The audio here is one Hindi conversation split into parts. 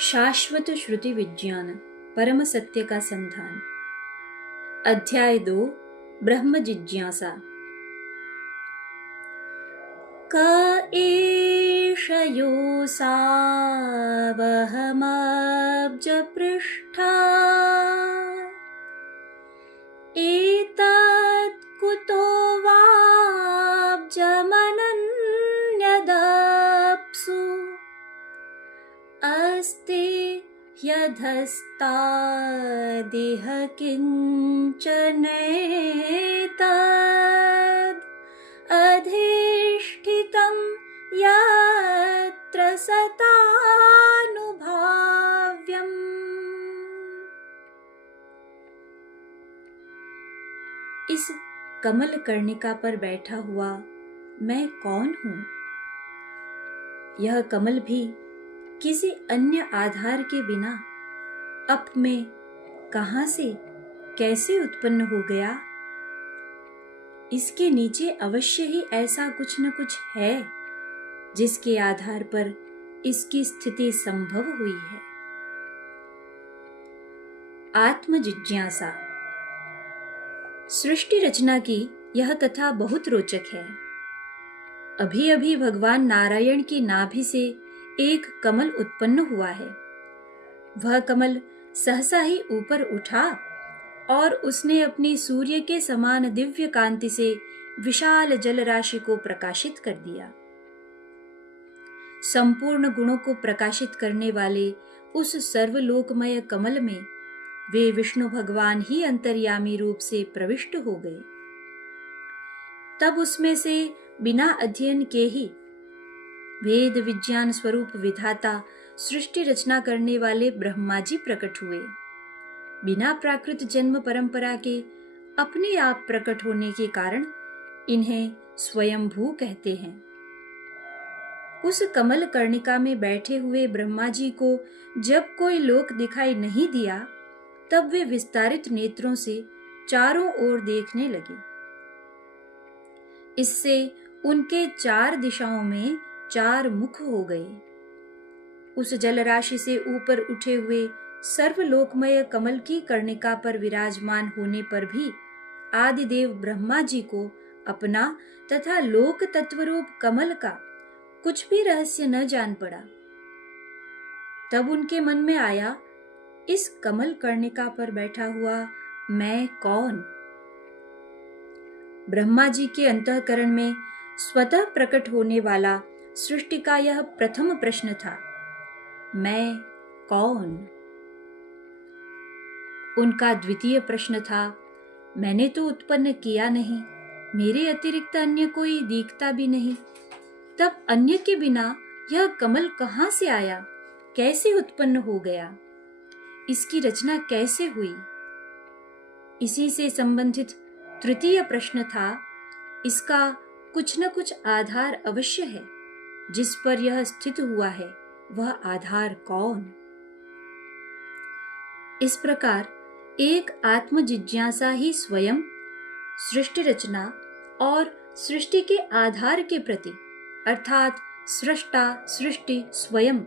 शाश्वत श्रुति विज्ञान परम सत्य का संधान। अध्याय 2 ब्रह्म जिज्ञासा। क एष योऽसावहमब्ज पृष्ठा एतत् कुतो वाब्जमनन्यदप्सु अस्ति ह्यधस्तादिह किञ्चनेतद् अधिष्ठितं यत्र सतानुभाव्यम्। इस कमल कर्णिका पर बैठा हुआ मैं कौन हूँ? यह कमल भी किसी अन्य आधार के बिना अप में कहां से कैसे उत्पन्न हो गया? इसके नीचे अवश्य ही ऐसा कुछ न कुछ है जिसके आधार पर इसकी स्थिति संभव हुई है। आत्म जिज्ञासा। सृष्टि रचना की यह कथा बहुत रोचक है। अभी अभी भगवान नारायण की नाभि से एक कमल उत्पन्न हुआ है। वह कमल सहसा ही ऊपर उठा और उसने अपनी सूर्य के समान दिव्य कांति से विशाल जल राशि को प्रकाशित कर दिया। संपूर्ण गुणों को प्रकाशित करने वाले उस सर्वलोकमय कमल में वे विष्णु भगवान ही अंतर्यामी रूप से प्रविष्ट हो गए। तब उसमें से बिना अध्ययन के ही वेद विज्ञान स्वरूप विधाता सृष्टि रचना करने वाले ब्रह्मा जी प्रकट हुए। बिना प्राकृत जन्म परंपरा के अपने आप प्रकट होने के कारण इन्हें स्वयंभू कहते हैं। उस कमल कर्णिका में बैठे हुए ब्रह्मा जी को जब कोई लोक दिखाई नहीं दिया, तब वे विस्तारित नेत्रों से चारों ओर देखने लगे। इससे उनके चार दिशाओं में चार मुख हो गए। उस जलराशि से ऊपर उठे हुए सर्वलोकमय कमल की कर्णिका पर विराजमान होने पर भी आदिदेव ब्रह्मा जी को अपना तथा लोक तत्वरूप कमल का कुछ भी रहस्य न जान पड़ा। तब उनके मन में आया, इस कमल कर्णिका पर बैठा हुआ मैं कौन? ब्रह्मा जी के अंतःकरण में स्वतः प्रकट होने वाला सृष्टि का यह प्रथम प्रश्न था, मैं कौन? उनका द्वितीय प्रश्न था, मैंने तो उत्पन्न किया नहीं, मेरे अतिरिक्त अन्य कोई दिखता भी नहीं, तब अन्य के बिना यह कमल कहां से आया, कैसे उत्पन्न हो गया, इसकी रचना कैसे हुई? इसी से संबंधित तृतीय प्रश्न था, इसका कुछ न कुछ आधार अवश्य है, जिस पर यह स्थित हुआ है, वह आधार कौन? इस प्रकार एक आत्म जिज्ञासा ही स्वयं सृष्टि रचना और सृष्टि के आधार के प्रति अर्थात सृष्टा सृष्टि स्वयं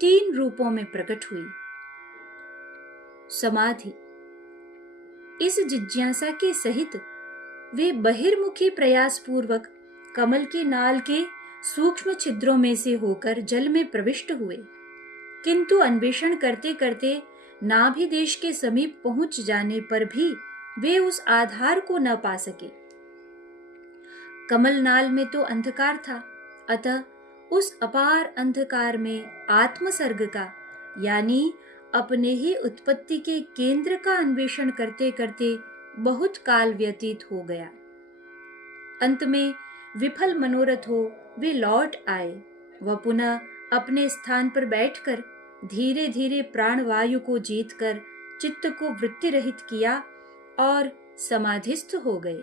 तीन रूपों में प्रकट हुई। समाधि। इस जिज्ञासा के सहित वे बहिर्मुखी प्रयास पूर्वक कमल की नाल के सूक्ष्म छिद्रों में से होकर जल में प्रविष्ट हुए, किंतु अन्वेषण करते करते नाभि देश के समीप पहुंच जाने पर भी वे उस आधार को न पा सके। कमल नाल में तो अंधकार था, अतः उस अपार अंधकार में आत्मसर्ग का यानी अपने ही उत्पत्ति के केंद्र का अन्वेषण करते करते बहुत काल व्यतीत हो गया। अंत में विफल मनोरथ हो वे लौट आए। वह पुनः अपने स्थान पर बैठकर धीरे धीरे प्राणवायु को जीतकर चित्त को वृत्ति रहित किया और समाधिस्थ हो गए।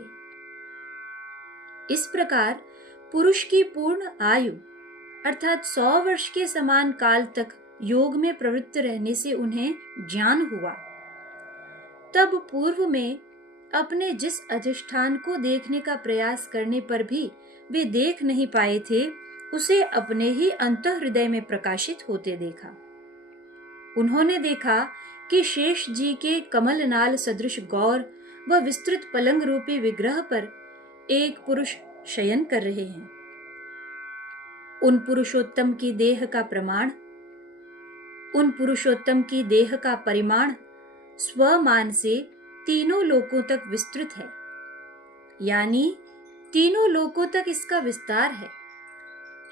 इस प्रकार पुरुष की पूर्ण आयु अर्थात 100 वर्ष के समान काल तक योग में प्रवृत्त रहने से उन्हें ज्ञान हुआ। तब पूर्व में अपने जिस अधिष्ठान को देखने का प्रयास करने पर भी वे देख नहीं पाए थे, उसे अपने ही अंतःहृदय में प्रकाशित होते देखा। उन्होंने देखा कि शेष जी के कमल नाल सदृश गौर व विस्तृत पलंग रूपी विग्रह पर एक पुरुष शयन कर रहे हैं। उन पुरुषोत्तम की देह का परिमाण स्वमान से तीनों लोकों तक विस्तृत है, यानी तीनों लोकों तक इसका विस्तार है।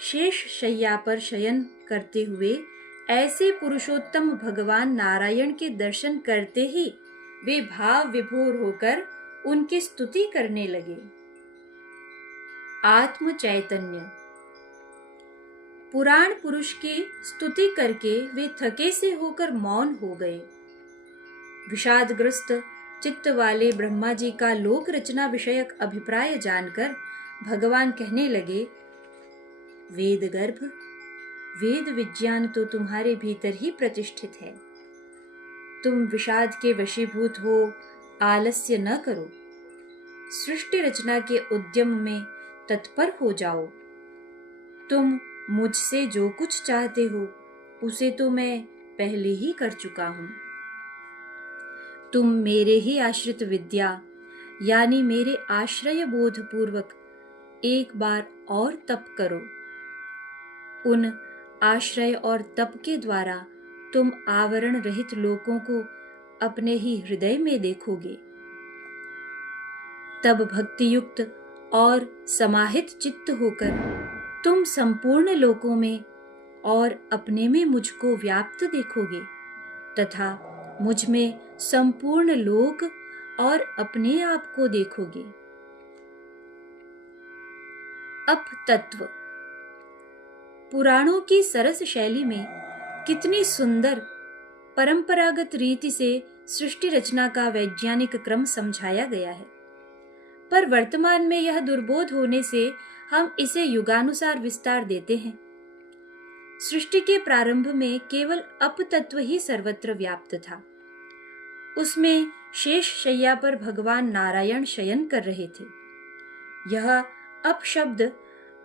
शेष शैया पर शयन करते हुए ऐसे पुरुषोत्तम भगवान नारायण के दर्शन करते ही वे भाव विभोर होकर उनकी स्तुति करने लगे। आत्म चैतन्य। पुराण पुरुष की स्तुति करके वे थके से होकर मौन हो गए। विषादग्रस्त चित्त वाले ब्रह्मा जी का लोक रचना विषयक अभिप्राय जानकर भगवान कहने लगे, वेद गर्भ, वेद विज्ञान तो तुम्हारे भीतर ही प्रतिष्ठित है। तुम विषाद के वशीभूत हो, आलस्य न करो, सृष्टि रचना के उद्यम में तत्पर हो जाओ। तुम मुझसे जो कुछ चाहते हो उसे तो मैं पहले ही कर चुका हूं। तुम मेरे ही आश्रित विद्या यानी मेरे आश्रय बोध पूर्वक एक बार और तप करो। उन आश्रय और तप के द्वारा तुम आवरण रहित लोकों को अपने ही हृदय में देखोगे। तब भक्ति युक्त और समाहित चित्त होकर तुम संपूर्ण लोकों में और अपने में मुझको व्याप्त देखोगे तथा मुझ में संपूर्ण लोक और अपने आप को देखोगे। अप तत्व। पुराणों की सरस शैली में कितनी सुंदर परंपरागत रीति से सृष्टि रचना का वैज्ञानिक क्रम समझाया गया है, पर वर्तमान में यह दुर्बोध होने से हम इसे युगानुसार विस्तार देते हैं। सृष्टि के प्रारंभ में केवल अप तत्व ही सर्वत्र व्याप्त था। उसमें शेष शैया पर भगवान नारायण शयन कर रहे थे। यह अप शब्द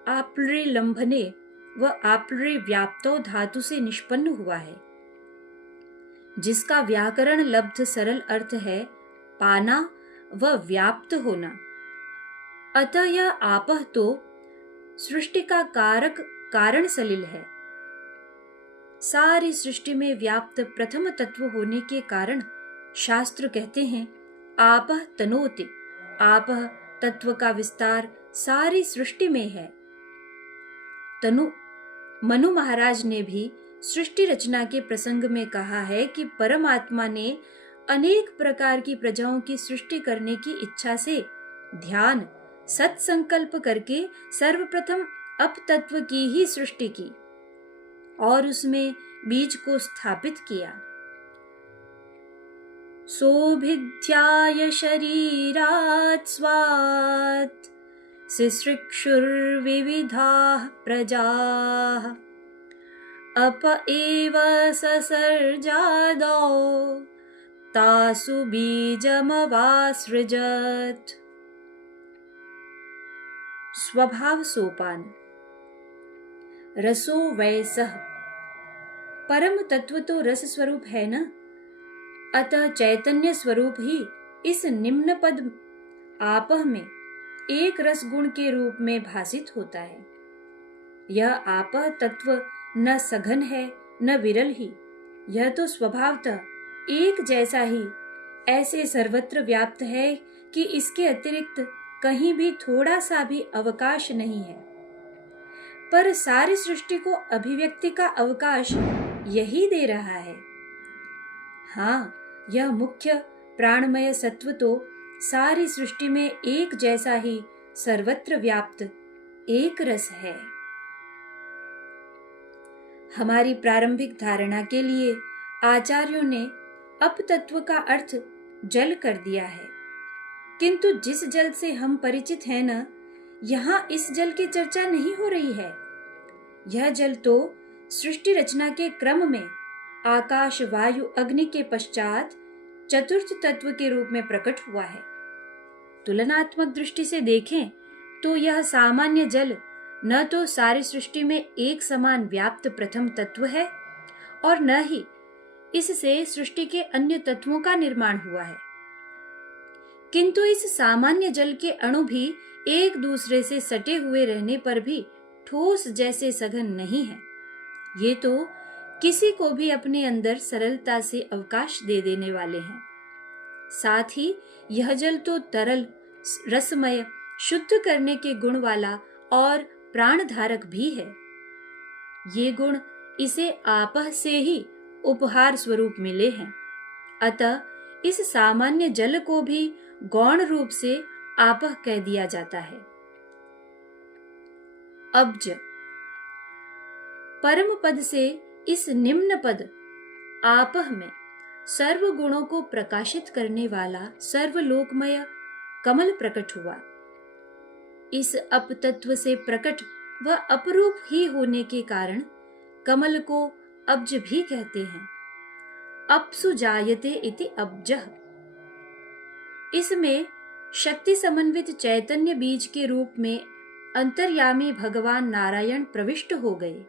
आपलृ लंभने व आपलृ व्याप्तो धातु से निष्पन्न हुआ है, जिसका व्याकरण लब्ध सरल अर्थ है पाना व व्याप्त होना। अतः यह आपह तो सृष्टि का कारक कारण सलिल है। सारी सृष्टि में व्याप्त प्रथम तत्व होने के कारण शास्त्र कहते हैं आपह तनोति। आपह तत्व का विस्तार सारी सृष्टि में है। मनु महाराज ने भी सृष्टि रचना के प्रसंग में कहा है कि परमात्मा ने अनेक प्रकार की प्रजाओं की सृष्टि करने की इच्छा से ध्यान सत्संकल्प करके सर्वप्रथम अप तत्व की ही सृष्टि की और उसमें बीज को स्थापित किया। सोभिध्याय शरीरात् स्वात् सिसृक्षुर्विविधाः प्रजाः अप एव ससर्जादौ तासु बीजमवासृजत्। स्वभाव सोपान। रसो वैसः। परम तत्व तो रस स्वरूप है न, अतः चैतन्य स्वरूप ही इस निम्न पद आपह में एक रस गुण के रूप में भासित होता है। यह आपह तत्व न सघन है न विरल ही, यह तो स्वभावतः एक जैसा ही ऐसे सर्वत्र व्याप्त है कि इसके अतिरिक्त कहीं भी थोड़ा सा भी अवकाश नहीं है। पर सारी सृष्टि को अभिव्यक्ति का अवकाश यही दे रहा है। हाँ, यह मुख्य प्राणमय सत्व तो सारी सृष्टि में एक जैसा ही सर्वत्र व्याप्त एक रस है। हमारी प्रारंभिक धारणा के लिए आचार्यों ने अप तत्व का अर्थ जल कर दिया है, किंतु जिस जल से हम परिचित हैं न, यहाँ इस जल की चर्चा नहीं हो रही है। यह जल तो सृष्टि रचना के क्रम में आकाश वायु अग्नि के पश्चात चतुर्थ तत्व के रूप में प्रकट हुआ है। तुलनात्मक दृष्टि से देखें तो यह सामान्य जल न तो सारी सृष्टि में एक समान व्याप्त प्रथम तत्व है और न ही इससे सृष्टि के अन्य तत्वों का निर्माण हुआ है। किंतु इस सामान्य जल के अणु भी एक दूसरे से सटे हुए रहने पर भी ठोस जैसे सघन नहीं है। ये तो किसी को भी अपने अंदर सरलता से अवकाश दे देने वाले हैं। साथ ही यह जल तो तरल, रसमय, शुद्ध करने के गुण वाला और प्राणधारक भी है। ये गुण इसे आपह से ही उपहार स्वरूप मिले हैं। अतः इस सामान्य जल को भी गौण रूप से आपह कह दिया जाता है। अब्ज परम पद से इस निम्न पद आपह में सर्व गुणों को प्रकाशित करने वाला सर्वलोकमय कमल प्रकट हुआ। इस अपतत्व से प्रकट व अपरूप ही होने के कारण कमल को अब्ज भी कहते हैं। अप्सु जायते इति अब्जः। इसमें शक्ति समन्वित चैतन्य बीज के रूप में अंतर्यामी भगवान नारायण प्रविष्ट हो गए।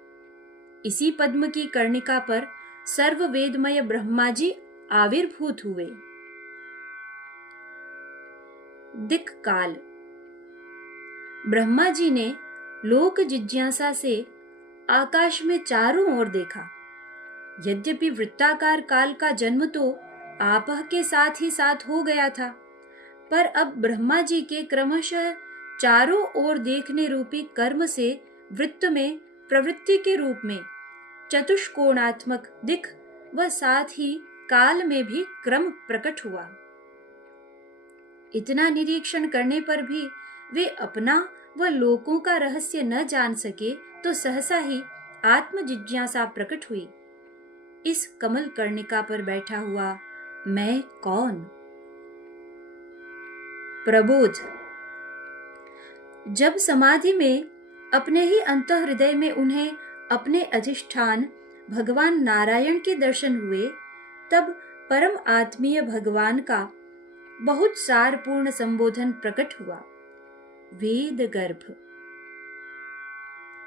इसी पद्म की कर्णिका पर सर्व वेदमय ब्रह्मा जी आविर्भूत हुए। दिक् काल ब्रह्मा जी ने लोक जिज्ञासा से आकाश में चारों ओर देखा। यद्यपि वृत्ताकार काल का जन्म तो आपह के साथ ही साथ हो गया था, पर अब ब्रह्मा जी के क्रमशः चारों ओर देखने रूपी कर्म से वृत्त में प्रवृत्ति के रूप में चतुष्कोणात्मक दिक् व साथ ही काल में भी क्रम प्रकट हुआ। इतना निरीक्षण करने पर भी वे अपना व लोकों का रहस्य न जान सके तो सहसा ही आत्म जिज्ञासा प्रकट हुई। इस कमल कर्णिका पर बैठा हुआ मैं कौन? प्रबोध जब समाधि में अपने ही अंतःहृदय में उन्हें अपने अधिष्ठान भगवान नारायण के दर्शन हुए, तब परम आत्मीय भगवान का बहुत सारपूर्ण संबोधन प्रकट हुआ। वेद गर्भ।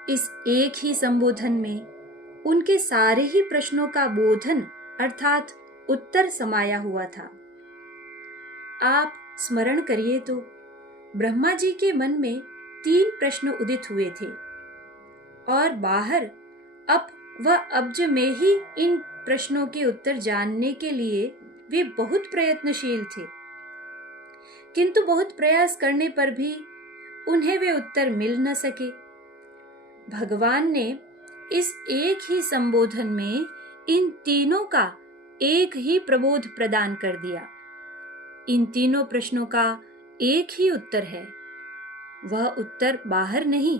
इस एक ही संबोधन में उनके सारे ही प्रश्नों का बोधन अर्थात उत्तर समाया हुआ था। आप स्मरण करिए तो ब्रह्मा जी के मन में 3 प्रश्न उदित हुए थे और बाहर अप व अब्ज में ही इन प्रश्नों के उत्तर जानने के लिए वे बहुत प्रयत्नशील थे, किंतु बहुत प्रयास करने पर भी उन्हें वे उत्तर मिल न सके। भगवान ने इस एक ही संबोधन में इन तीनों का एक ही प्रबोध प्रदान कर दिया। इन तीनों प्रश्नों का एक ही उत्तर है। वह उत्तर बाहर नहीं,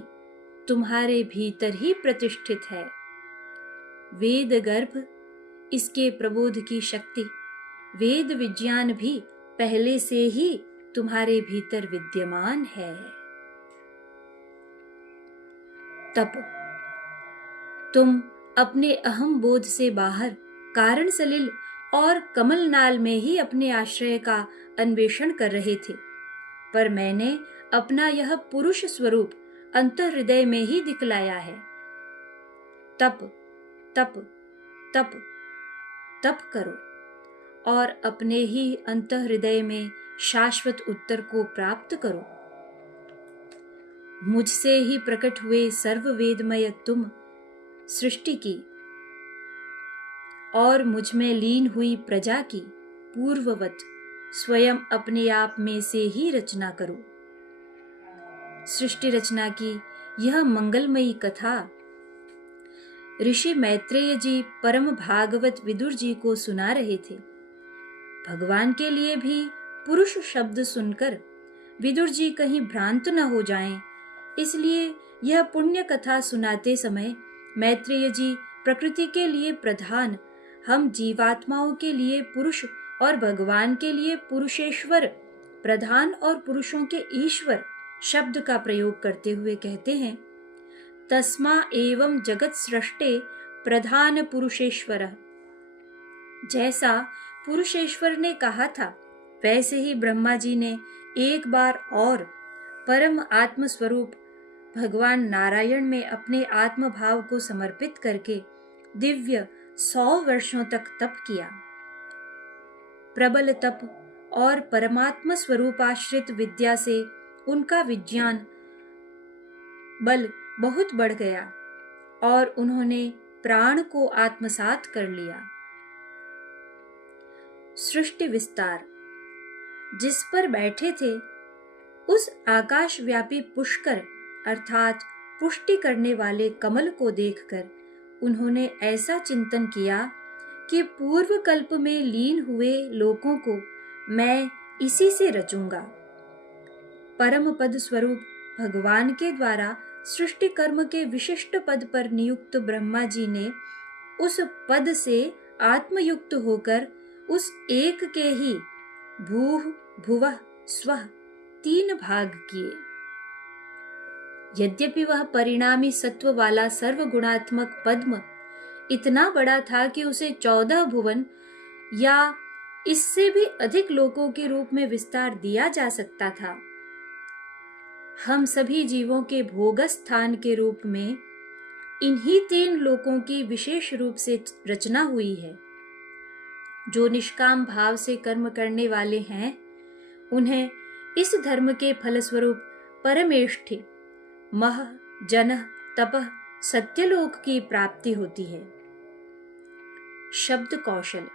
तुम्हारे भीतर ही प्रतिष्ठित है। वेद गर्भ, इसके प्रबोध की शक्ति, वेद विज्ञान भी पहले से ही तुम्हारे भीतर विद्यमान है। तप। तुम अपने अहम बोध से बाहर कारण सलिल और कमल नाल में ही अपने आश्रय का अन्वेषण कर रहे थे, पर मैंने अपना यह पुरुष स्वरूप अंतर्हृदय में ही दिखलाया है। तप तप तप तप करो और अपने ही अंतर्हृदय में शाश्वत उत्तर को प्राप्त करो। मुझसे ही प्रकट हुए सर्ववेदमय तुम सृष्टि की और मुझ में लीन हुई प्रजा की पूर्ववत स्वयं अपने आप में से ही रचना करो। सृष्टि रचना की यह मंगलमयी कथा ऋषि मैत्रेय जी परम भागवत विदुर जी को सुना रहे थे। भगवान के लिए भी पुरुष शब्द सुनकर विदुर जी कहीं भ्रांत न हो जाएं, इसलिए यह पुण्य कथा सुनाते समय मैत्रेय जी प्रकृति के लिए प्रधान, हम जीवात्माओं के लिए पुरुष और भगवान के लिए पुरुषेश्वर, प्रधान और पुरुषों के ईश्वर शब्द का प्रयोग करते हुए कहते हैं, तस्मा एवं जगत सृष्टे प्रधान पुरुषेश्वर। जैसा पुरुषेश्वर ने कहा था, वैसे ही ब्रह्मा जी ने एक बार और परम आत्म स्वरूप भगवान नारायण में अपने आत्म भाव को समर्पित करके दिव्य 100 वर्षों तक तप किया। प्रबल तप और परमात्मा स्वरूपाश्रित विद्या से उनका विज्ञान बल बहुत बढ़ गया और उन्होंने प्राण को आत्मसात कर लिया। सृष्टि विस्तार। जिस पर बैठे थे उस आकाश व्यापी पुष्कर अर्थात पुष्टि करने वाले कमल को देखकर उन्होंने ऐसा चिंतन किया कि पूर्व कल्प में लीन हुए लोकों को मैं इसी से रचूंगा। परम पद स्वरूप भगवान के द्वारा सृष्टि कर्म के विशिष्ट पद पर नियुक्त ब्रह्मा जी ने उस पद से आत्मयुक्त होकर उस एक के ही भूः भुवः स्वः 3 भाग किए। यद्यपि वह परिणामी सत्व वाला सर्वगुणात्मक पद्म इतना बड़ा था कि उसे 14 भुवन या इससे भी अधिक लोकों के रूप में विस्तार दिया जा सकता था, हम सभी जीवों के भोगस्थान के रूप में इन्हीं 3 लोकों की विशेष रूप से रचना हुई है। जो निष्काम भाव से कर्म करने वाले हैं उन्हें इस धर्म के फलस्वरूप परमेष्ठि मह जनः तपः सत्यलोक की प्राप्ति होती है। शब्द कौशल।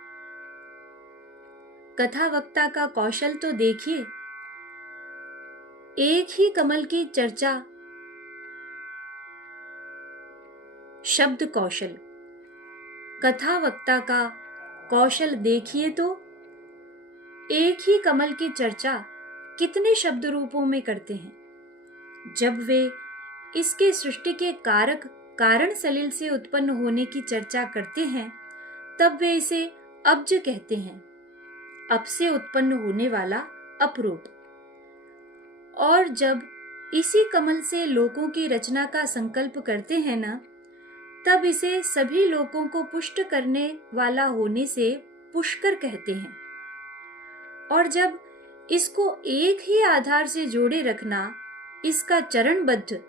कथा वक्ता का कौशल तो देखिए। एक ही कमल की चर्चा। शब्द कौशल। कथा वक्ता का कौशल देखिए तो एक ही कमल की चर्चा कितने शब्द रूपों में करते हैं। जब वे इसके सृष्टि के कारक कारण सलिल से उत्पन्न होने की चर्चा करते हैं तब वे इसे अब्ज कहते हैं, अप से उत्पन्न होने वाला अपरूप। और जब इसी कमल से लोकों की रचना का संकल्प करते हैं ना, तब इसे सभी लोकों को पुष्ट करने वाला होने से पुष्कर कहते हैं। और जब इसको एक ही आधार से जोड़े रखना, इसका चरणबद्ध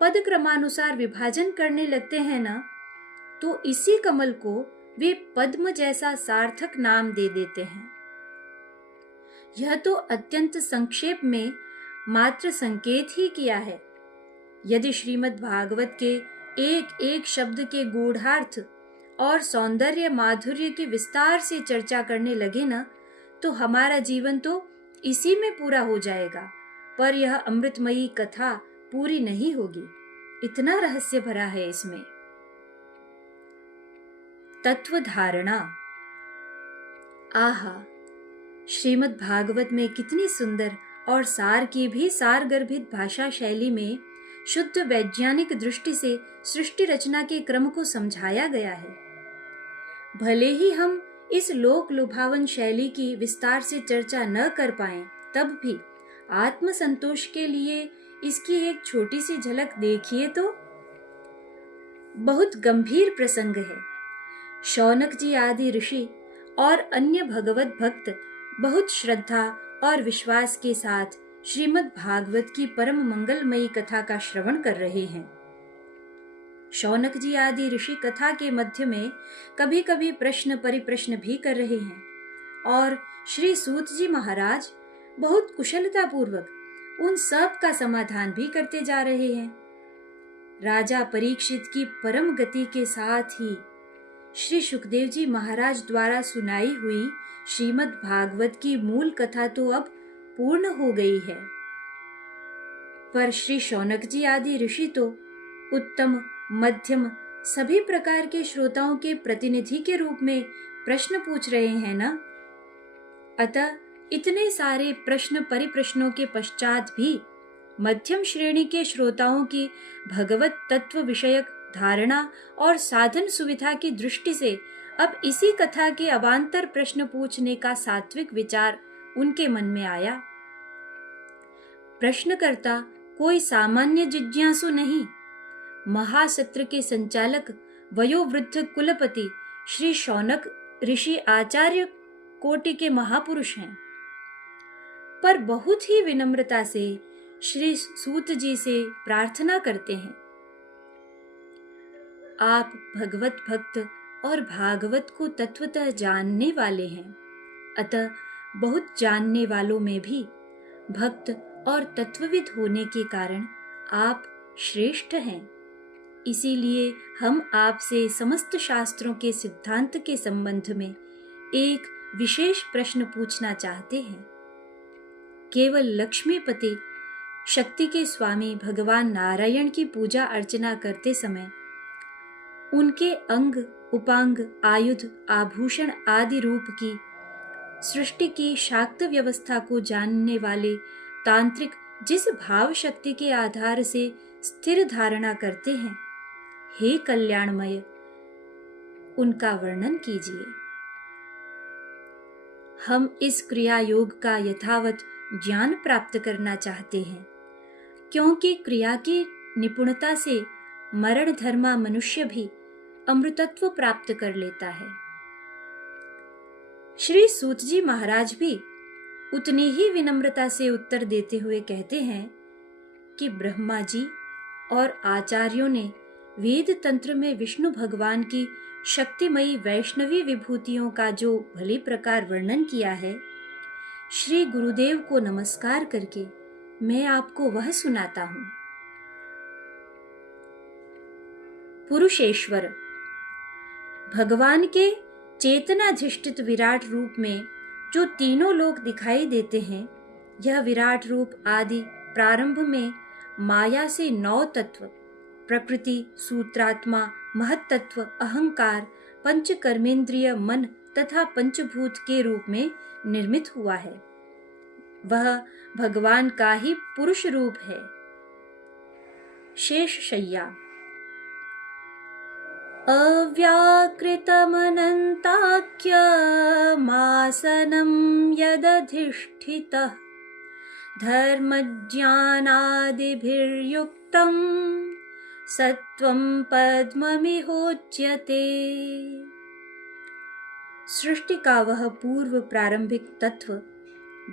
पद क्रमानुसार विभाजन करने लगते हैं ना, तो इसी कमल को वे पद्म जैसा सार्थक नाम दे देते हैं। यह तो अत्यंत संक्षेप में मात्र संकेत ही किया है। यदि श्रीमद् भागवत के एक एक शब्द के गूढ़ार्थ और सौंदर्य माधुर्य की विस्तार से चर्चा करने लगे ना, तो हमारा जीवन तो इसी में पूरा हो जाएगा, पर यह अमृतमयी कथा पूरी नहीं होगी। इतना रहस्य भरा है इसमें। तत्व धारणा। आहा, श्रीमद् भागवत में कितनी सुंदर और सार की भी सारगर्भित भाषा शैली में शुद्ध वैज्ञानिक दृष्टि से सृष्टि रचना के क्रम को समझाया गया है। भले ही हम इस लोक लुभावन शैली की विस्तार से चर्चा न कर पाएं, तब भी आत्म संतोष के लिए इसकी एक छोटी सी झलक देखिए तो। बहुत गंभीर प्रसंग है। शौनक जी आदि ऋषि और अन्य भगवत भक्त बहुत श्रद्धा और विश्वास के साथ श्रीमद् भागवत की परम मंगलमयी कथा का श्रवण कर रहे हैं। शौनक जी आदि ऋषि कथा के मध्य में कभी कभी प्रश्न परिप्रश्न भी कर रहे हैं और श्री सूत जी महाराज बहुत कुशलता पूर्वक उन सब का समाधान भी करते जा रहे हैं। राजा परीक्षित की परम गति के साथ ही श्री सुखदेव जी महाराज द्वारा सुनाई हुई श्रीमद् भागवत की मूल कथा तो अब पूर्ण हो गई है, पर श्री शौनक जी आदि ऋषि तो उत्तम मध्यम सभी प्रकार के श्रोताओं के प्रतिनिधि के रूप में प्रश्न पूछ रहे हैं ना। अतः इतने सारे प्रश्न परिप्रश्नों के पश्चात भी मध्यम श्रेणी के श्रोताओं की भगवत तत्व विषयक धारणा और साधन सुविधा की दृष्टि से अब इसी कथा के अवान्तर प्रश्न पूछने का सात्विक विचार उनके मन में आया। प्रश्नकर्ता कोई सामान्य जिज्ञासु नहीं, महासत्र के संचालक वयोवृद्ध कुलपति श्री शौनक ऋषि आचार्य कोटि के महापुरुष हैं, पर बहुत ही विनम्रता से श्री सूत जी से प्रार्थना करते हैं, आप भगवत भक्त और भागवत को तत्वतः जानने वाले हैं। अतः बहुत जानने वालों में भी भक्त और तत्वविद होने के कारण आप श्रेष्ठ हैं। इसीलिए हम आपसे समस्त शास्त्रों के सिद्धांत के संबंध में एक विशेष प्रश्न पूछना चाहते हैं। केवल लक्ष्मीपति शक्ति के स्वामी भगवान नारायण की पूजा अर्चना करते समय उनके अंग उपांग आयुध आभूषण आदि रूप की सृष्टि की शाक्त व्यवस्था को जानने वाले तांत्रिक जिस भाव शक्ति के आधार से स्थिर धारणा करते हैं, हे कल्याणमय, उनका वर्णन कीजिए। हम इस क्रिया योग का यथावत ज्ञान प्राप्त करना चाहते हैं, क्योंकि क्रिया की निपुणता से मरण धर्मा मनुष्य भी अमृतत्व प्राप्त कर लेता है। श्री सूत जी महाराज भी उतनी ही विनम्रता से उत्तर देते हुए कहते हैं कि ब्रह्मा जी और आचार्यों ने वेद तंत्र में विष्णु भगवान की शक्तिमयी वैष्णवी विभूतियों का जो भली प्रकार वर्णन किया है, श्री गुरुदेव को नमस्कार करके मैं आपको वह सुनाता हूं। पुरुषेश्वर भगवान के चेतनाधिष्ठित विराट रूप में जो तीनों लोक दिखाई देते हैं, यह विराट रूप आदि प्रारंभ में माया से 9 तत्व प्रकृति, सूत्रात्मा, महत्तत्व, अहंकार, पंच कर्मेंद्रिय, मन तथा पंचभूत के रूप में निर्मित हुआ है। वह भगवान का ही पुरुष रूप है। शेष शय्या अव्याकृतमनन्ताख्यमासनं यदधिष्ठितः धर्मज्ञानादिभिर्युक्तं सत्वं पद्ममिहोच्यते। सृष्टि का वह पूर्व प्रारंभिक तत्व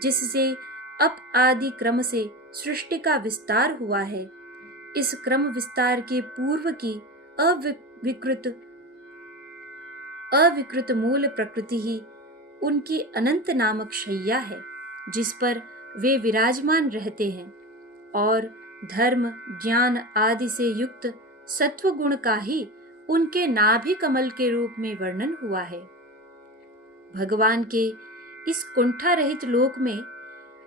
जिससे अप आदि क्रम से सृष्टि का विस्तार हुआ है, इस क्रम विस्तार के पूर्व की अविकृत मूल प्रकृति ही उनकी अनंत नामक शैया है, जिस पर वे विराजमान रहते हैं, और धर्म ज्ञान आदि से युक्त सत्व गुण का ही उनके नाभि कमल के रूप में वर्णन हुआ है। भगवान के इस कुंठा रहित लोक में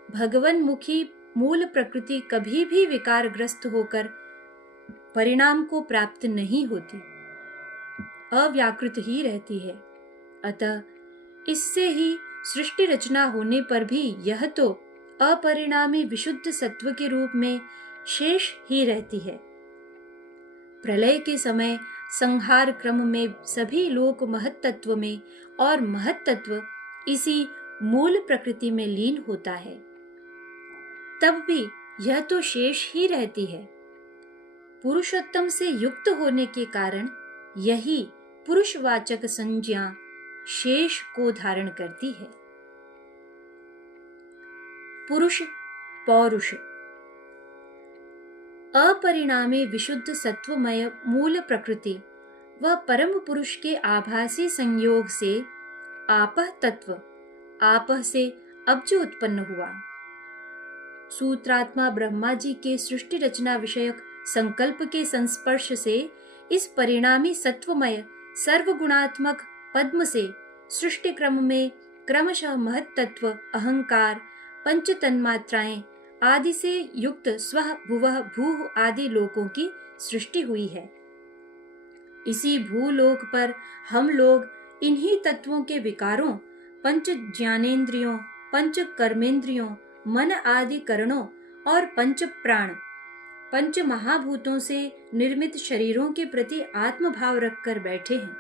भगवन मुखी मूल प्रकृति कभी भी विकारग्रस्त होकर परिणाम को प्राप्त नहीं होती, अव्याकृत ही रहती है। अतः इससे ही सृष्टि रचना होने पर भी यह तो अपरिणामी विशुद्ध सत्व के रूप में शेष ही रहती है। प्रलय के समय संहार क्रम में सभी लोक महत्तत्व में और महत्तत्व इसी मूल प्रकृति में लीन होता है, तब भी यह तो शेष ही रहती है। पुरुषोत्तम से युक्त होने के कारण यही पुरुषवाचक संज्ञा शेष को धारण करती है। पुरुष पौरुष अपरिणामी विशुद्ध सत्वमय मूल प्रकृति व परम पुरुष के आभासी संयोग से आपह तत्व, आपह से अब्ज उत्पन्न हुआ। सूत्रात्मा ब्रह्मा जी के सृष्टि रचना विषयक संकल्प के संस्पर्श से इस परिणामी सत्वमय सर्वगुणात्मक पद्म से सृष्टि क्रम में क्रमशः महत्तत्व, अहंकार, पंच तन्मात्राएं आदि से युक्त स्वः भुवः भूः आदि लोकों की सृष्टि हुई है। इसी भूलोक पर हम लोग इन्हीं तत्वों के विकारों, पंच ज्ञानेंद्रियों, पंच कर्मेंद्रियों, मन आदि करणों और पंच प्राण, पंच महाभूतों से निर्मित शरीरों के प्रति आत्मभाव रखकर बैठे हैं।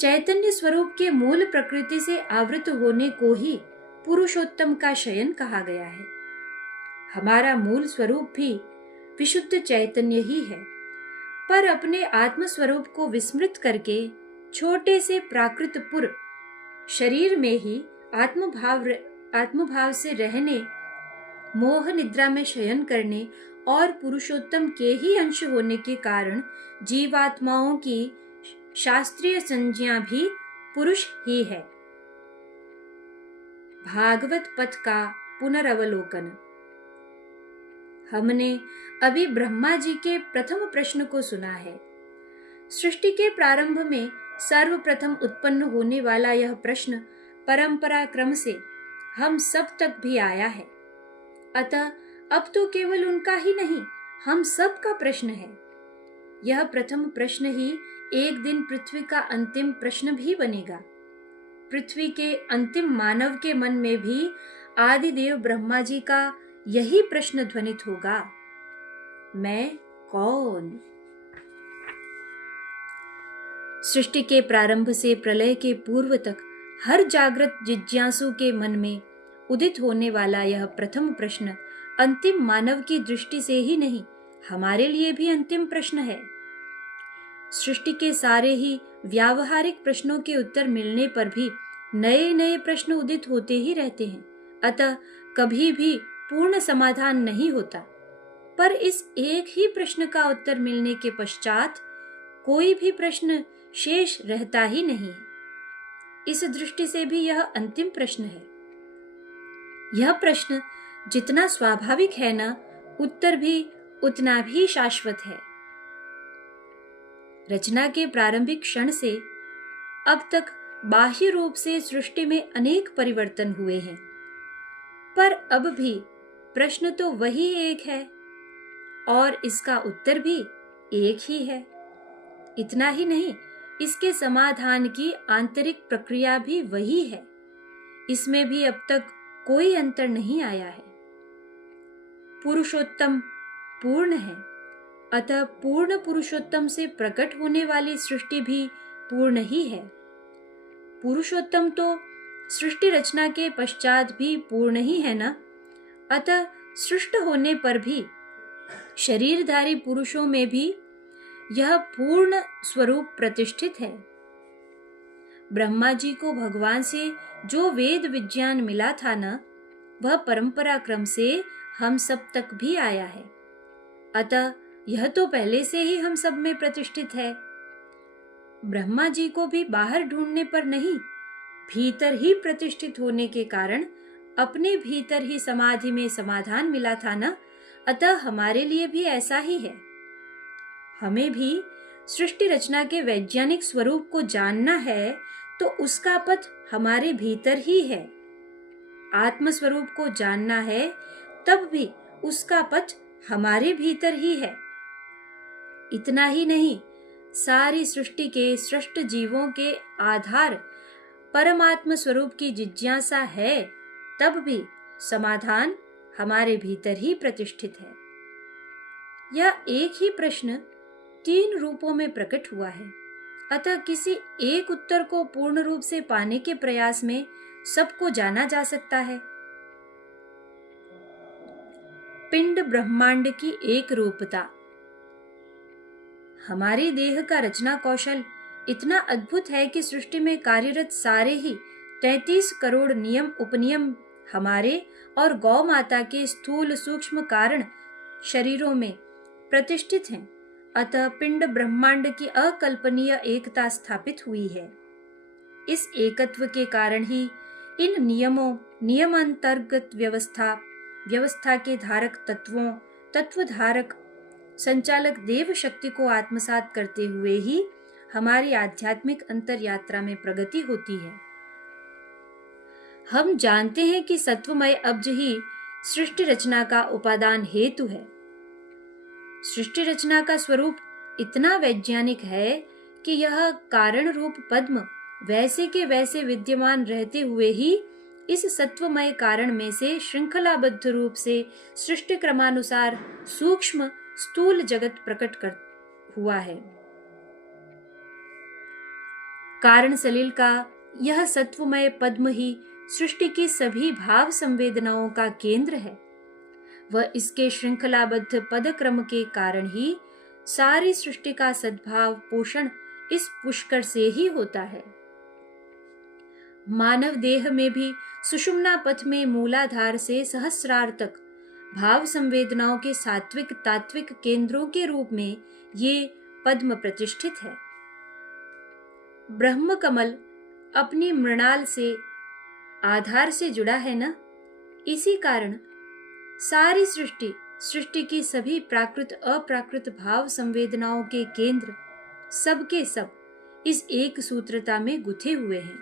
चैतन्य स्वरूप के मूल प्रकृति से आवृत होने को ही पुरुषोत्तम का शयन कहा गया है। हमारा मूल स्वरूप भी विशुद्ध चैतन्य ही है, पर अपने आत्म स्वरूप को विस्मृत करके छोटे से प्राकृत पुर शरीर में ही आत्मभाव से रहने, मोह निद्रा में शयन करने और पुरुषोत्तम के ही अंश होने के कारण जीवात्माओं की शास्त्रीय संज्ञा भी पुरुष ही है। भागवत पथ का पुनरवलोकन। हमने अभी ब्रह्मा जी के प्रथम प्रश्न को सुना है। सृष्टि के प्रारंभ में सर्वप्रथम उत्पन्न होने वाला यह प्रश्न परंपरा क्रम से हम सब तक भी आया है। अतः अब तो केवल उनका ही नहीं, हम सब का प्रश्न है। यह प्रथम प्रश्न ही एक दिन पृथ्वी का अंतिम प्रश्न भी बनेगा। पृथ्वी के अंतिम मानव के मन में भी आदिदेव ब्रह्मा जी का यही प्रश्न ध्वनित होगा, मैं कौन? सृष्टि के प्रारंभ से प्रलय के पूर्व तक हर जागृत जिज्ञासु के मन में उदित होने वाला यह प्रथम प्रश्न अंतिम मानव की दृष्टि से ही नहीं, हमारे लिए भी अंतिम प्रश्न है। सृष्टि के सारे ही व्यावहारिक प्रश्नों के उत्तर मिलने पर भी नए नए प्रश्न उदित होते ही रहते हैं। अतः कभी भी पूर्ण समाधान नहीं होता। पर इस एक ही प्रश्न का उत्तर मिलने के पश्चात कोई भी प्रश्न शेष रहता ही नहीं है। इस दृष्टि से भी यह अंतिम प्रश्न है। यह प्रश्न जितना स्वाभाविक है ना, उत्तर भी उतना भी शाश्वत है। रचना के प्रारंभिक क्षण से अब तक बाह्य रूप से सृष्टि में अनेक परिवर्तन हुए हैं, पर अब भी प्रश्न तो वही एक है और इसका उत्तर भी एक ही है। इतना ही नहीं, इसके समाधान की आंतरिक प्रक्रिया भी वही है। इसमें भी अब तक कोई अंतर नहीं आया है। पुरुषोत्तम पूर्ण है, अतः पूर्ण पुरुषोत्तम से प्रकट होने वाली सृष्टि भी पूर्ण ही है। पुरुषोत्तम तो सृष्टि रचना के पश्चात भी पूर्ण ही है ना, अतः सृष्ट होने पर भी शरीरधारी पुरुषों में भी यह पूर्ण स्वरूप प्रतिष्ठित है। ब्रह्मा जी को भगवान से जो वेद विज्ञान मिला था ना, वह परंपरा क्रम से हम सब तक भी आया है। अतः यह तो पहले से ही हम सब में प्रतिष्ठित है। ब्रह्मा जी को भी बाहर ढूंढने पर नहीं, भीतर ही प्रतिष्ठित होने के कारण अपने भीतर ही समाधि में समाधान मिला था ना, अतः हमारे लिए भी ऐसा ही है। हमें भी सृष्टि रचना के वैज्ञानिक स्वरूप को जानना है तो उसका पथ हमारे भीतर ही है। आत्म स्वरूप को जानना है तब भी उसका पथ हमारे भीतर ही है। इतना ही नहीं, सारी सृष्टि के सृष्ट जीवों के आधार परमात्म स्वरूप की जिज्ञासा है, तब भी समाधान हमारे भीतर ही प्रतिष्ठित है। यह एक ही प्रश्न 3 रूपों में प्रकट हुआ है, अतः किसी एक उत्तर को पूर्ण रूप से पाने के प्रयास में सबको जाना जा सकता है। पिंड ब्रह्मांड की एक रूपता। हमारी देह का रचना कौशल इतना अद्भुत है कि सृष्टि में कार्यरत सारे ही 33 करोड़ नियम उपनियम हमारे और गौ माता के स्थूल सूक्ष्म कारण शरीरों में प्रतिष्ठित हैं। अतः पिंड ब्रह्मांड की अकल्पनीय एकता स्थापित हुई है। इस एकत्व के कारण ही इन नियमों, नियमांतर्गत व्यवस्था के धारक तत्वों, तत्वधारक संचालक देव शक्ति को आत्मसात करते हुए ही हमारी आध्यात्मिक अंतर यात्रा में प्रगति होती है। हम जानते हैं कि सत्वमय अब्ज ही सृष्टि रचना का उपादान हेतु है। सृष्टि रचना का स्वरूप इतना वैज्ञानिक है कि यह कारण रूप पद्म वैसे के वैसे विद्यमान रहते हुए ही इस सत्वमय कारण में से श्रृंखलाबद्ध रूप से सृष्टि क्रमानुसार सूक्ष्म स्थूल जगत प्रकट कर हुआ है। कारण सलिल का यह सत्वमय पद्म ही सृष्टि की सभी भाव संवेदनाओं का केंद्र है। वह इसके श्रृंखलाबद्ध पदक्रम के कारण ही सारी सृष्टि का सद्भाव पोषण इस पुष्कर से ही होता है। मानव देह में भी सुषुम्ना पथ में मूलाधार से सहस्रार तक भाव संवेदनाओं के सात्विक तात्विक केंद्रों के रूप में ये पद्म प्रतिष्ठित है। ब्रह्म कमल अपनी मृणाल से आधार से जुड़ा है ना, इसी कारण सारी सृष्टि की सभी प्राकृत अप्राकृत भाव संवेदनाओं के केंद्र सब के सब इस एक सूत्रता में गुथे हुए हैं।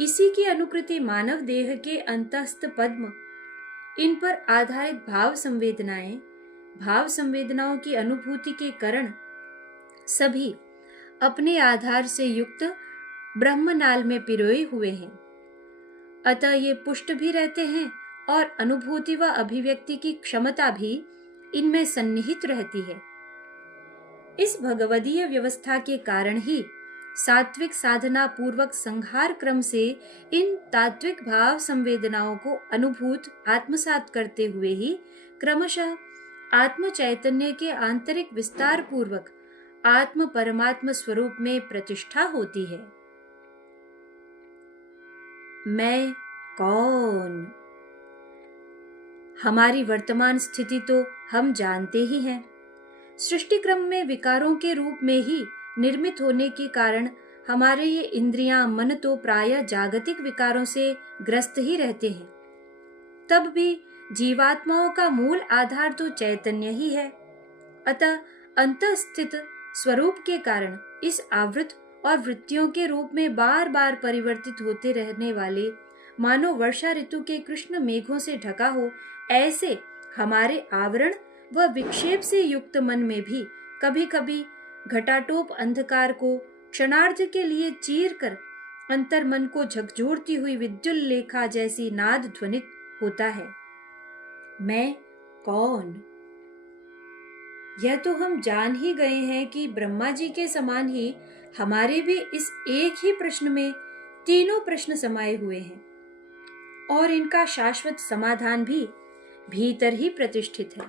इसी की अनुकृति मानव देह के अंतस्थ पद्म, इन पर आधारित भाव संवेदनाओं की अनुभूति के कारण सभी अपने आधार से युक्त ब्रह्मनाल में पिरोए हुए हैं। अतः ये पुष्ट भी रहते हैं और अनुभूति व अभिव्यक्ति की क्षमता भी इनमें सन्निहित रहती है। इस भगवदीय व्यवस्था के कारण ही सात्विक साधना पूर्वक संहार क्रम से इन तात्विक भाव संवेदनाओं को अनुभूत आत्मसात करते हुए ही क्रमशः आत्म चैतन्य के आंतरिक विस्तार पूर्वक आत्म परमात्म स्वरूप में प्रतिष्ठा होती है। मैं कौन? हमारी वर्तमान स्थिति तो हम जानते ही हैं। सृष्टि क्रम में विकारों के रूप में ही निर्मित होने के कारण हमारे ये इंद्रियां, मन तो प्रायः जागतिक विकारों से ग्रस्त ही रहते हैं। तब भी जीवात्माओं का मूल आधार तो चैतन्य ही है। अतः अंतःस्थित स्वरूप के कारण इस आवृत और वृत्तियों के रूप में बार बार परिवर्तित होते रहने वाले, मानो वर्षा ऋतु के कृष्ण मेघों से ढका हो, ऐसे हमारे आवरण व विक्षेप से युक्त मन में भी कभी कभी घटाटोप अंधकार को क्षणार्ध के लिए चीर कर अंतर्मन को झकझोरती हुई विद्युल लेखा जैसी नाद ध्वनित होता है। मैं कौन? यह तो हम जान ही गए हैं कि ब्रह्मा जी के समान ही हमारे भी इस एक ही प्रश्न में तीनों प्रश्न समाये हुए हैं और इनका शाश्वत समाधान भी भीतर ही प्रतिष्ठित है।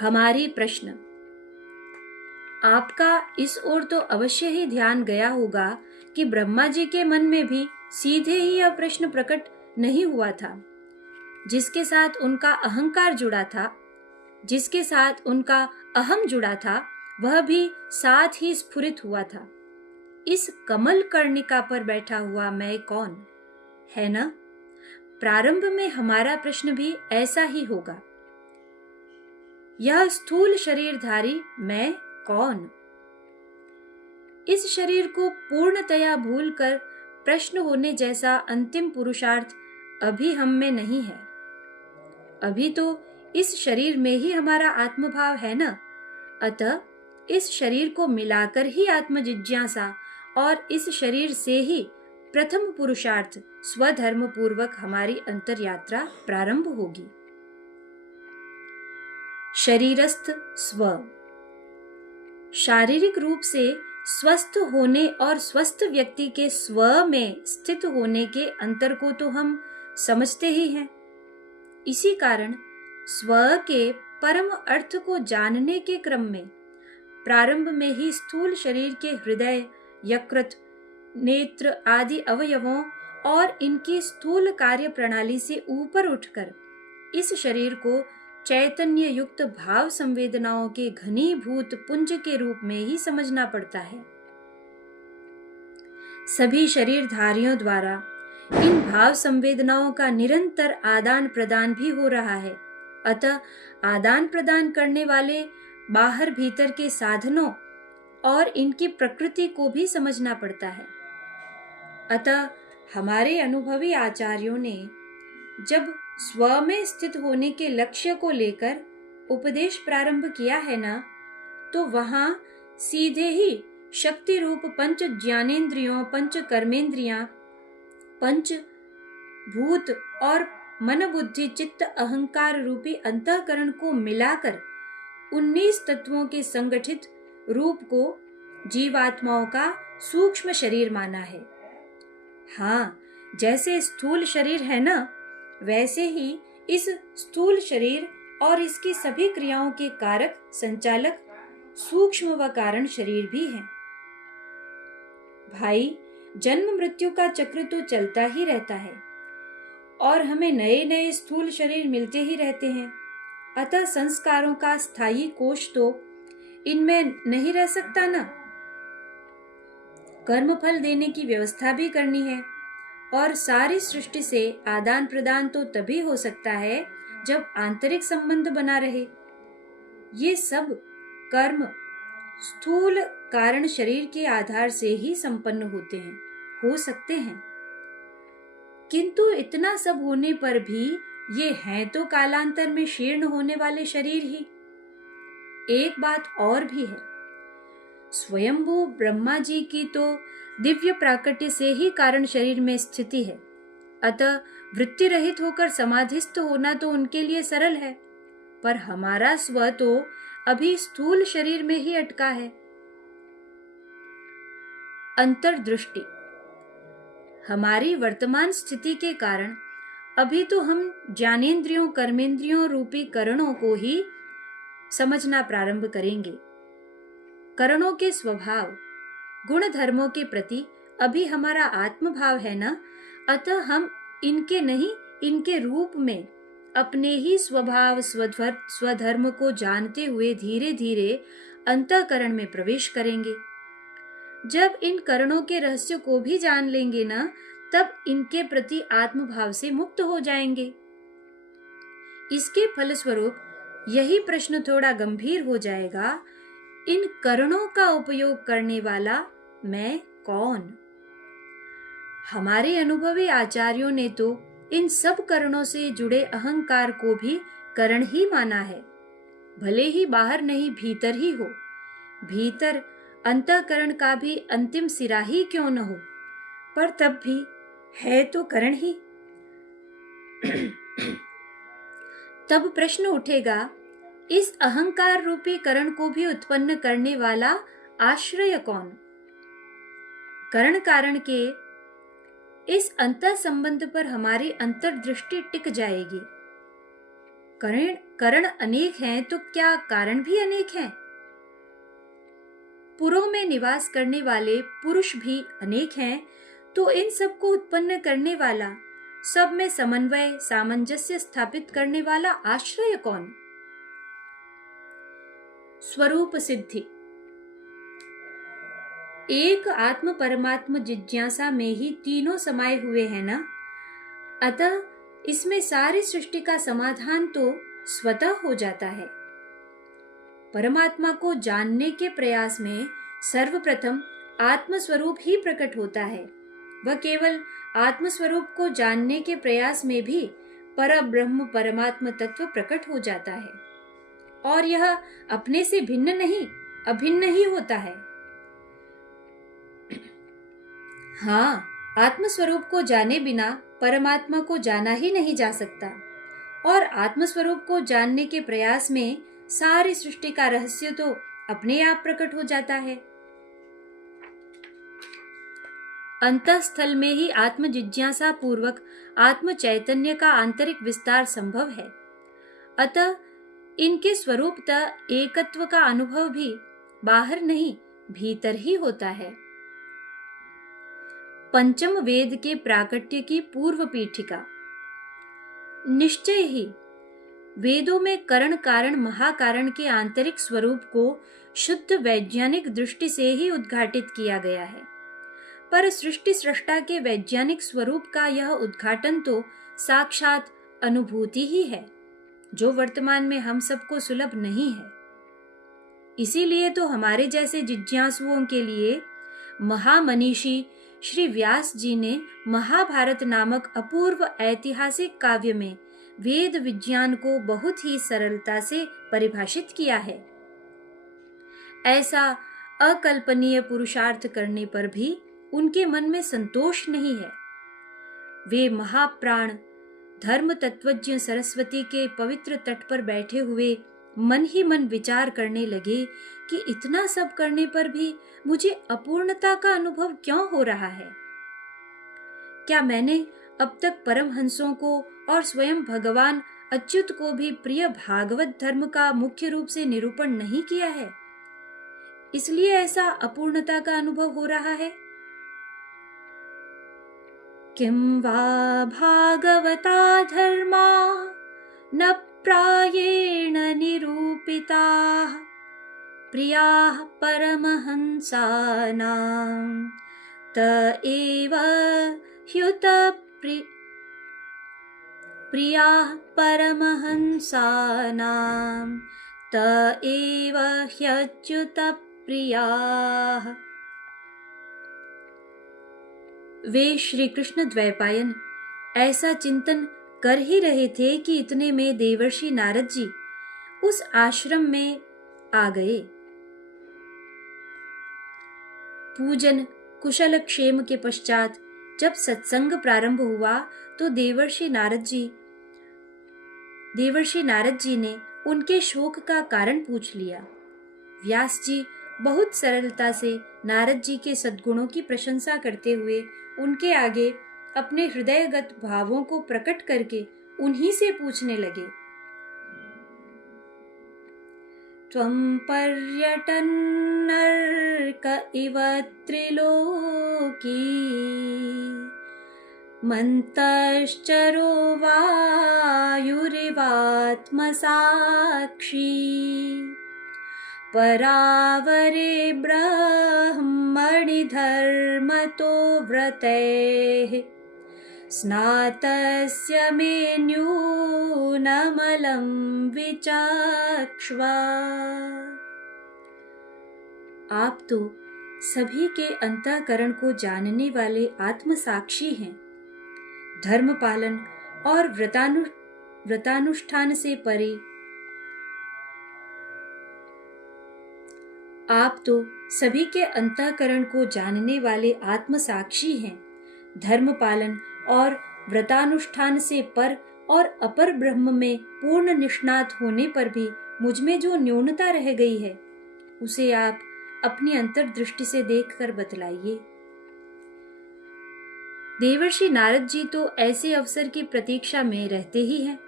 हमारी प्रश्न, आपका इस ओर तो अवश्य ही ध्यान गया होगा कि ब्रह्मा जी के मन में भी सीधे ही यह प्रश्न प्रकट नहीं हुआ था। जिसके साथ उनका अहंकार जुड़ा था, जिसके साथ उनका अहम जुड़ा था, वह भी साथ ही स्फुरित हुआ था। इस कमल कर्णिका पर बैठा हुआ मैं कौन है ना? प्रारंभ में हमारा प्रश्न भी ऐसा ही होगा। यह स्थूल शरीरधारी मैं कौन? इस शरीर को पूर्णतया भूलकर प्रश्न होने जैसा अंतिम पुरुषार्थ अभी हम में नहीं है। अभी तो इस शरीर में ही हमारा आत्मभाव है ना। अतः इस शरीर को मिलाकर ही आत्मजिज्ञासा और इस शरीर से ही प्रथम पुरुषार्थ स्वधर्म पूर्वक हमारी अंतर यात्रा प्रारंभ होगी। शरीरस्थ स्व, शारीरिक रूप से स्वस्थ होने और स्वस्थ व्यक्ति के स्व में स्थित होने के अंतर को तो हम समझते ही हैं। इसी कारण स्व के परम अर्थ को जानने के क्रम में प्रारंभ में ही स्थूल शरीर के हृदय, यकृत, नेत्र आदि अवयवों और इनकी स्थूल कार्य प्रणाली से ऊपर उठकर इस शरीर को चैतन्य युक्त भाव संवेदनाओं के घनीभूत पुंज के रूप में ही समझना पड़ता है। सभी शरीरधारियों द्वारा इन भाव संवेदनाओं का निरंतर आदान प्रदान भी हो रहा है। अतः आदान प्रदान करने वाले बाहर भीतर के साधनों और इनकी प्रकृति को भी समझना पड़ता है। अतः हमारे अनुभवी आचार्यों ने जब स्व में स्थित होने के लक्ष्य को लेकर उपदेश प्रारंभ किया है ना, तो वहां सीधे ही शक्ति रूप पंच ज्ञानेंद्रियों, पंच कर्मेंद्रियां, पंच भूत और मन बुद्धि चित्त अहंकार रूपी अंतःकरण को मिलाकर 19 तत्वों के संगठित रूप को जीवात्माओं का सूक्ष्म शरीर माना है। हाँ, जैसे स्थूल शरीर है ना, वैसे ही इस स्थूल शरीर और इसकी सभी क्रियाओं के कारक, संचालक, सूक्ष्म व कारण शरीर भी हैं। भाई, जन्म मृत्यु का चक्र तो चलता ही रहता है और हमें नए नए स्थूल शरीर मिलते ही रहते हैं। अतः संस्कारों का स्थायी कोश तो इनमें नहीं रह सकता ना। कर्म फल देने की व्यवस्था भी करनी है, और सारी सृष्टि से आदान प्रदान तो तभी हो सकता है जब आंतरिक संबंध बना रहे। ये सब कर्म स्थूल कारण शरीर के आधार से ही संपन्न होते हैं, हो सकते हैं। किंतु इतना सब होने पर भी ये हैं तो कालांतर में शीर्ण होने वाले शरीर ही। एक बात और भी है, स्वयंभू ब्रह्मा जी की तो दिव्य प्राकट्य से ही कारण शरीर में स्थिति है, अतः वृत्ति रहित होकर समाधिस्थ होना तो उनके लिए सरल है। पर हमारा स्व तो अभी स्थूल शरीर में ही अटका है। अंतर्दृष्टि। हमारी वर्तमान स्थिति के कारण अभी तो हम ज्ञानेंद्रियों कर्मेंद्रियों रूपी करणों को ही समझना प्रारंभ करेंगे। करणों के स्वभाव गुण धर्मों के प्रति अभी हमारा आत्मभाव है ना, अतः हम इनके नहीं, इनके रूप में अपने ही स्वभाव स्वधर्म को जानते हुए धीरे धीरे अंतःकरण में प्रवेश करेंगे। जब इन करणों के रहस्य को भी जान लेंगे ना, तब इनके प्रति आत्मभाव से मुक्त हो जाएंगे। इसके फलस्वरूप यही प्रश्न थोड़ा गंभीर हो जाएगा, इन करणों का उपयोग करने वाला मैं कौन? हमारे अनुभवी आचार्यों ने तो इन सब करणों से जुड़े अहंकार को भी करण ही माना है, भले ही बाहर नहीं भीतर ही हो। भीतर अंतःकरण का भी अंतिम सिरा ही क्यों न हो, पर तब भी है तो करण ही। तब प्रश्न उठेगा, इस अहंकार रूपी करण को भी उत्पन्न करने वाला आश्रय कौन? करण कारण के इस अंतर संबंध पर हमारी अंतर्दृष्टि टिक जाएगी। करण अनेक हैं तो क्या कारण भी अनेक हैं? पुरों में निवास करने वाले पुरुष भी अनेक हैं, तो इन सब को उत्पन्न करने वाला, सब में समन्वय सामंजस्य स्थापित करने वाला आश्रय कौन? स्वरूप सिद्धि। एक आत्म परमात्म जिज्ञासा में ही तीनों समाये हुए हैं ना, अतः इसमें सारी सृष्टि का समाधान तो स्वतः हो जाता है। परमात्मा को जानने के प्रयास में सर्वप्रथम आत्मस्वरूप ही प्रकट होता है। वह केवल आत्मस्वरूप को जानने के प्रयास में भी परब्रह्म परमात्म तत्व प्रकट हो जाता है, और यह अपने से भिन्न नहीं, अभिन्न ही होता है। हाँ, आत्मस्वरूप को जाने बिना परमात्मा को जाना ही नहीं जा सकता, और आत्मस्वरूप को जानने के प्रयास में सारी सृष्टि का रहस्य तो अपने आप प्रकट हो जाता है। अंतःस्थल में ही आत्म जिज्ञासा पूर्वक आत्म चैतन्य का आंतरिक विस्तार संभव है, अतः इनके स्वरूपतः एकत्व का अनुभव भी बाहर नहीं भीतर ही होता है। पंचम वेद के प्राकट्य की पूर्व पीठिका। निश्चय ही वेदों में करण कारण महाकारण के आंतरिक स्वरूप को शुद्ध वैज्ञानिक दृष्टि से ही उद्घाटित किया गया है, पर सृष्टि सृष्टा के वैज्ञानिक स्वरूप का यह उद्घाटन तो साक्षात अनुभूति ही है, जो वर्तमान में हम सबको सुलभ नहीं है। इसीलिए तो हमारे जैसे जिज्ञासुओं के लिए महामनीषी श्री व्यास जी ने महाभारत नामक अपूर्व ऐतिहासिक काव्य में वेद विज्ञान को बहुत ही सरलता से परिभाषित किया है। ऐसा अकल्पनीय पुरुषार्थ करने पर भी उनके मन में संतोष नहीं है। वे महाप्राण धर्म तत्वज्ञ सरस्वती के पवित्र तट पर बैठे हुए मन ही मन विचार करने लगे कि इतना सब करने पर भी मुझे अपूर्णता का अनुभव क्यों हो रहा है? क्या मैंने अब तक परमहंसों को और स्वयं भगवान अच्युत को भी प्रिय भागवत धर्म का मुख्य रूप से निरूपण नहीं किया है, इसलिए ऐसा अपूर्णता का अनुभव हो रहा है? किं वा भागवता धर्मा न प्रायेण निरूपिताः प्रियाः परमहंसानां त एव प्रियाः परमहंसानां त एव ह्यच्युतप्रियाः। वे श्री कृष्ण द्वैपायन ऐसा चिंतन कर ही रहे थे कि इतने में देवर्षि नारद जी उस आश्रम में आ गए। पूजन कुशल क्षेम के पश्चात जब सत्संग प्रारंभ हुआ तो देवर्षि नारद जी ने उनके शोक का कारण पूछ लिया। व्यास जी बहुत सरलता से नारद जी के सद्गुणों की प्रशंसा करते हुए उनके आगे अपने हृदयगत भावों को प्रकट करके उन्हीं से पूछने लगे। त्वं पर्यटन्नर्क इव त्रिलोकी मन्तश्चरो वायुरिवात्मसाक्षी परावरे ब्रह्मणि धर्मतो व्रतैः स्नातस्य मे न्यूनमलं विचक्ष्वा। आप तो सभी के अंतःकरण को जानने वाले आत्मसाक्षी हैं। धर्म पालन और व्रतानुष्ठान से परे आप तो सभी के अंतःकरण को जानने वाले आत्मसाक्षी हैं। धर्म पालन और व्रतानुष्ठान से पर और अपर ब्रह्म में पूर्ण निष्णात होने पर भी मुझ में जो न्यूनता रह गई है उसे आप अपनी अंतर्दृष्टि से देखकर बतलाइए। देवर्षि नारद जी तो ऐसे अवसर की प्रतीक्षा में रहते ही हैं।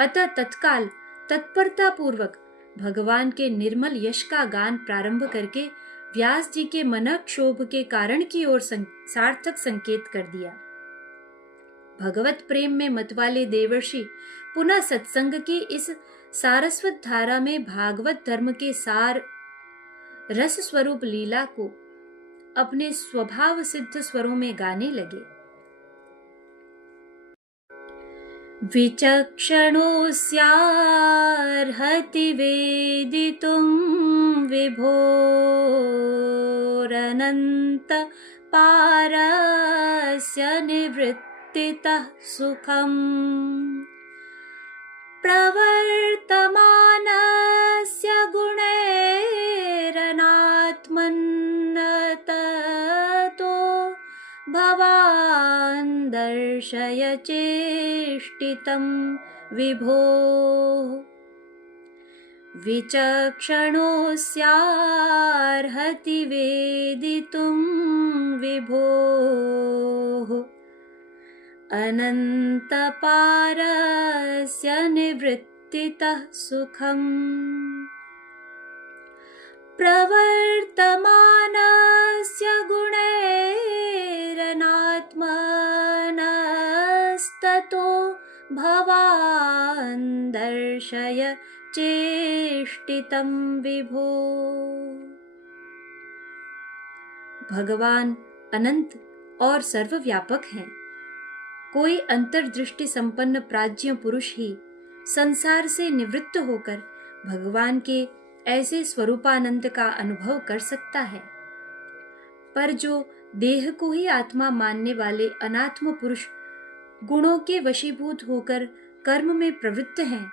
अतः तत्काल तत्परता पूर्वक भगवान के निर्मल यश का गान प्रारंभ करके व्यास जी के मनक्षोभ के कारण की ओर सार्थक संकेत कर दिया। भगवत प्रेम में मतवाले देवर्षि पुनः सत्संग की इस सारस्वत धारा में भागवत धर्म के सार रस स्वरूप लीला को अपने स्वभाव सिद्ध स्वरों में गाने लगे। विचक्षणोऽस्यार्हति वेदितुं विभोरनन्त पारस्य निवृत्तितः सुखम् प्रवर्तमानस्य गुणैरनात्मन्नततो भवान् दर्शय चेष्टितं विभो। विचक्षणोऽस्यार्हति वेदितुं विभोः अनन्तपारस्य निवृत्तितः सुखम् प्रवर्तमानस्य गुणैरनात्मनस्ततो भवान् दर्शय चेष्टितं विभो। भगवान अनंत और सर्वव्यापक हैं। कोई अंतर्दृष्टि संपन्न प्राज्ञ पुरुष ही संसार से निवृत्त होकर भगवान के ऐसे स्वरूपानंद का अनुभव कर सकता है। पर जो देह को ही आत्मा मानने वाले अनात्म पुरुष गुणों के वशीभूत होकर कर्म में प्रवृत्त हैं,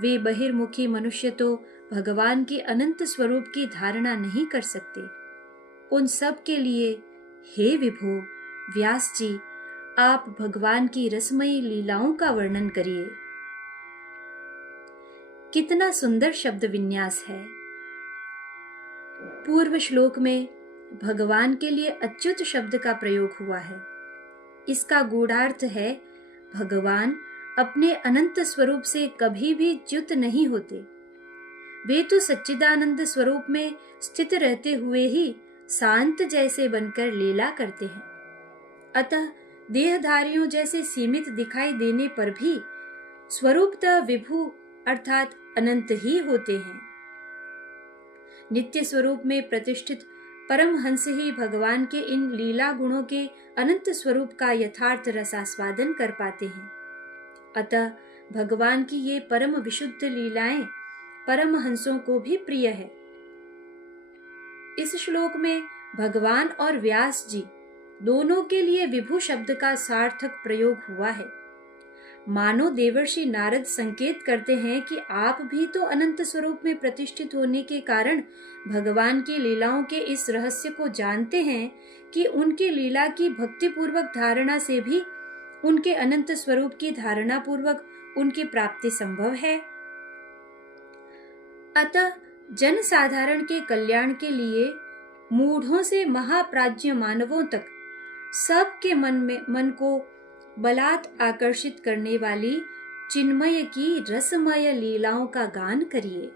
वे बहिर्मुखी मनुष्य तो भगवान के अनंत स्वरूप की धारणा नहीं कर सकते। उन सब के लिए हे विभो व्यास जी, आप भगवान की रसमयी लीलाओं का वर्णन करिए। कितना सुंदर शब्द विन्यास है। पूर्व श्लोक में भगवान के लिए अच्युत शब्द का प्रयोग हुआ है। इसका गूढ़ार्थ है भगवान अपने अनंत स्वरूप से कभी भी च्युत नहीं होते। वे तो सच्चिदानंद स्वरूप में स्थित रहते हुए ही शांत जैसे बनकर लीला करते हैं। अतः देहधारियों जैसे सीमित दिखाई देने पर भी स्वरूपतः विभु अर्थात अनंत ही होते हैं। नित्य स्वरूप में प्रतिष्ठित परमहंस ही भगवान के इन लीला गुणों के अनंत स्वरूप का यथार्थ रसास्वादन कर पाते हैं। अतः भगवान की ये परम विशुद्ध लीलाएं परमहंसों को भी प्रिय है। इस श्लोक में भगवान और व्यास जी दोनों के लिए विभु शब्द का सार्थक प्रयोग हुआ है। मानो देवर्षि नारद संकेत करते हैं कि आप भी तो अनंत स्वरूप में प्रतिष्ठित होने के कारण भगवान की लीलाओं के इस रहस्य को जानते हैं कि उनकी लीला की भक्ति पूर्वक धारणा से भी उनके अनंत स्वरूप की धारणा पूर्वक उनकी प्राप्ति संभव है। अतः जन साधारण के कल्याण के लिए मूढ़ों से महाप्राज्य मानवों तक सबके मन को बलात् आकर्षित करने वाली चिन्मय की रसमय लीलाओं का गान करिए।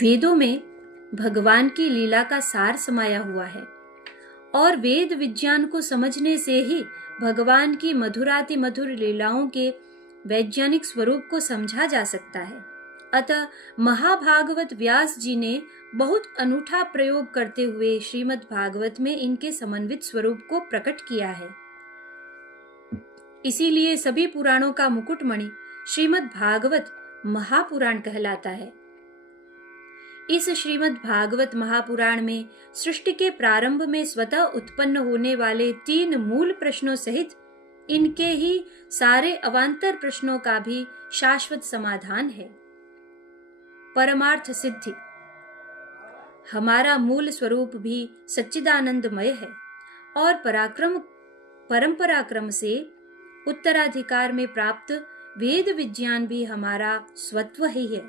वेदों में भगवान की लीला का सार समाया हुआ है और वेद विज्ञान को समझने से ही भगवान की मधुराति मधुर लीलाओं के वैज्ञानिक स्वरूप को समझा जा सकता है। अतः महाभागवत व्यास जी ने बहुत अनूठा प्रयोग करते हुए श्रीमद् भागवत में इनके समन्वित स्वरूप को प्रकट किया है। इसीलिए सभी पुराणों का मुकुटमणि श्रीमद् भागवत महापुराण कहलाता है। इस श्रीमद् भागवत महापुराण में सृष्टि के प्रारंभ में स्वतः उत्पन्न होने वाले 3 मूल प्रश्नों सहित इनके ही सारे अवान्तर प्रश्नों का भी शाश्वत समाधान है। परमार्थ सिद्धि। हमारा मूल स्वरूप भी सच्चिदानंदमय है और परंपराक्रम से उत्तराधिकार में प्राप्त वेद विज्ञान भी हमारा स्वत्व ही है।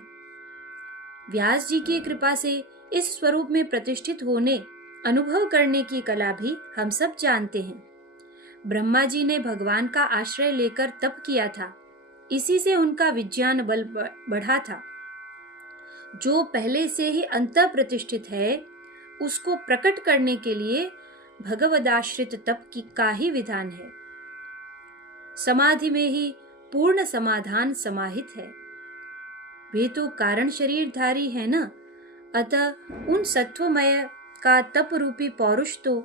व्यास जी की कृपा से इस स्वरूप में प्रतिष्ठित होने, अनुभव करने की कला भी हम सब जानते हैं। ब्रह्मा जी ने भगवान का आश्रय लेकर तप किया था, इसी से उनका विज्ञान बल बढ़ा था। जो पहले से ही अंतः प्रतिष्ठित है, उसको प्रकट करने के लिए भगवदाश्रित तप का ही विधान है। समाधि में ही पूर्ण समाधान समाहित है। वे तो कारण शरीरधारी है ना, अतः उन सत्वमय का तप रूपी पौरुष तो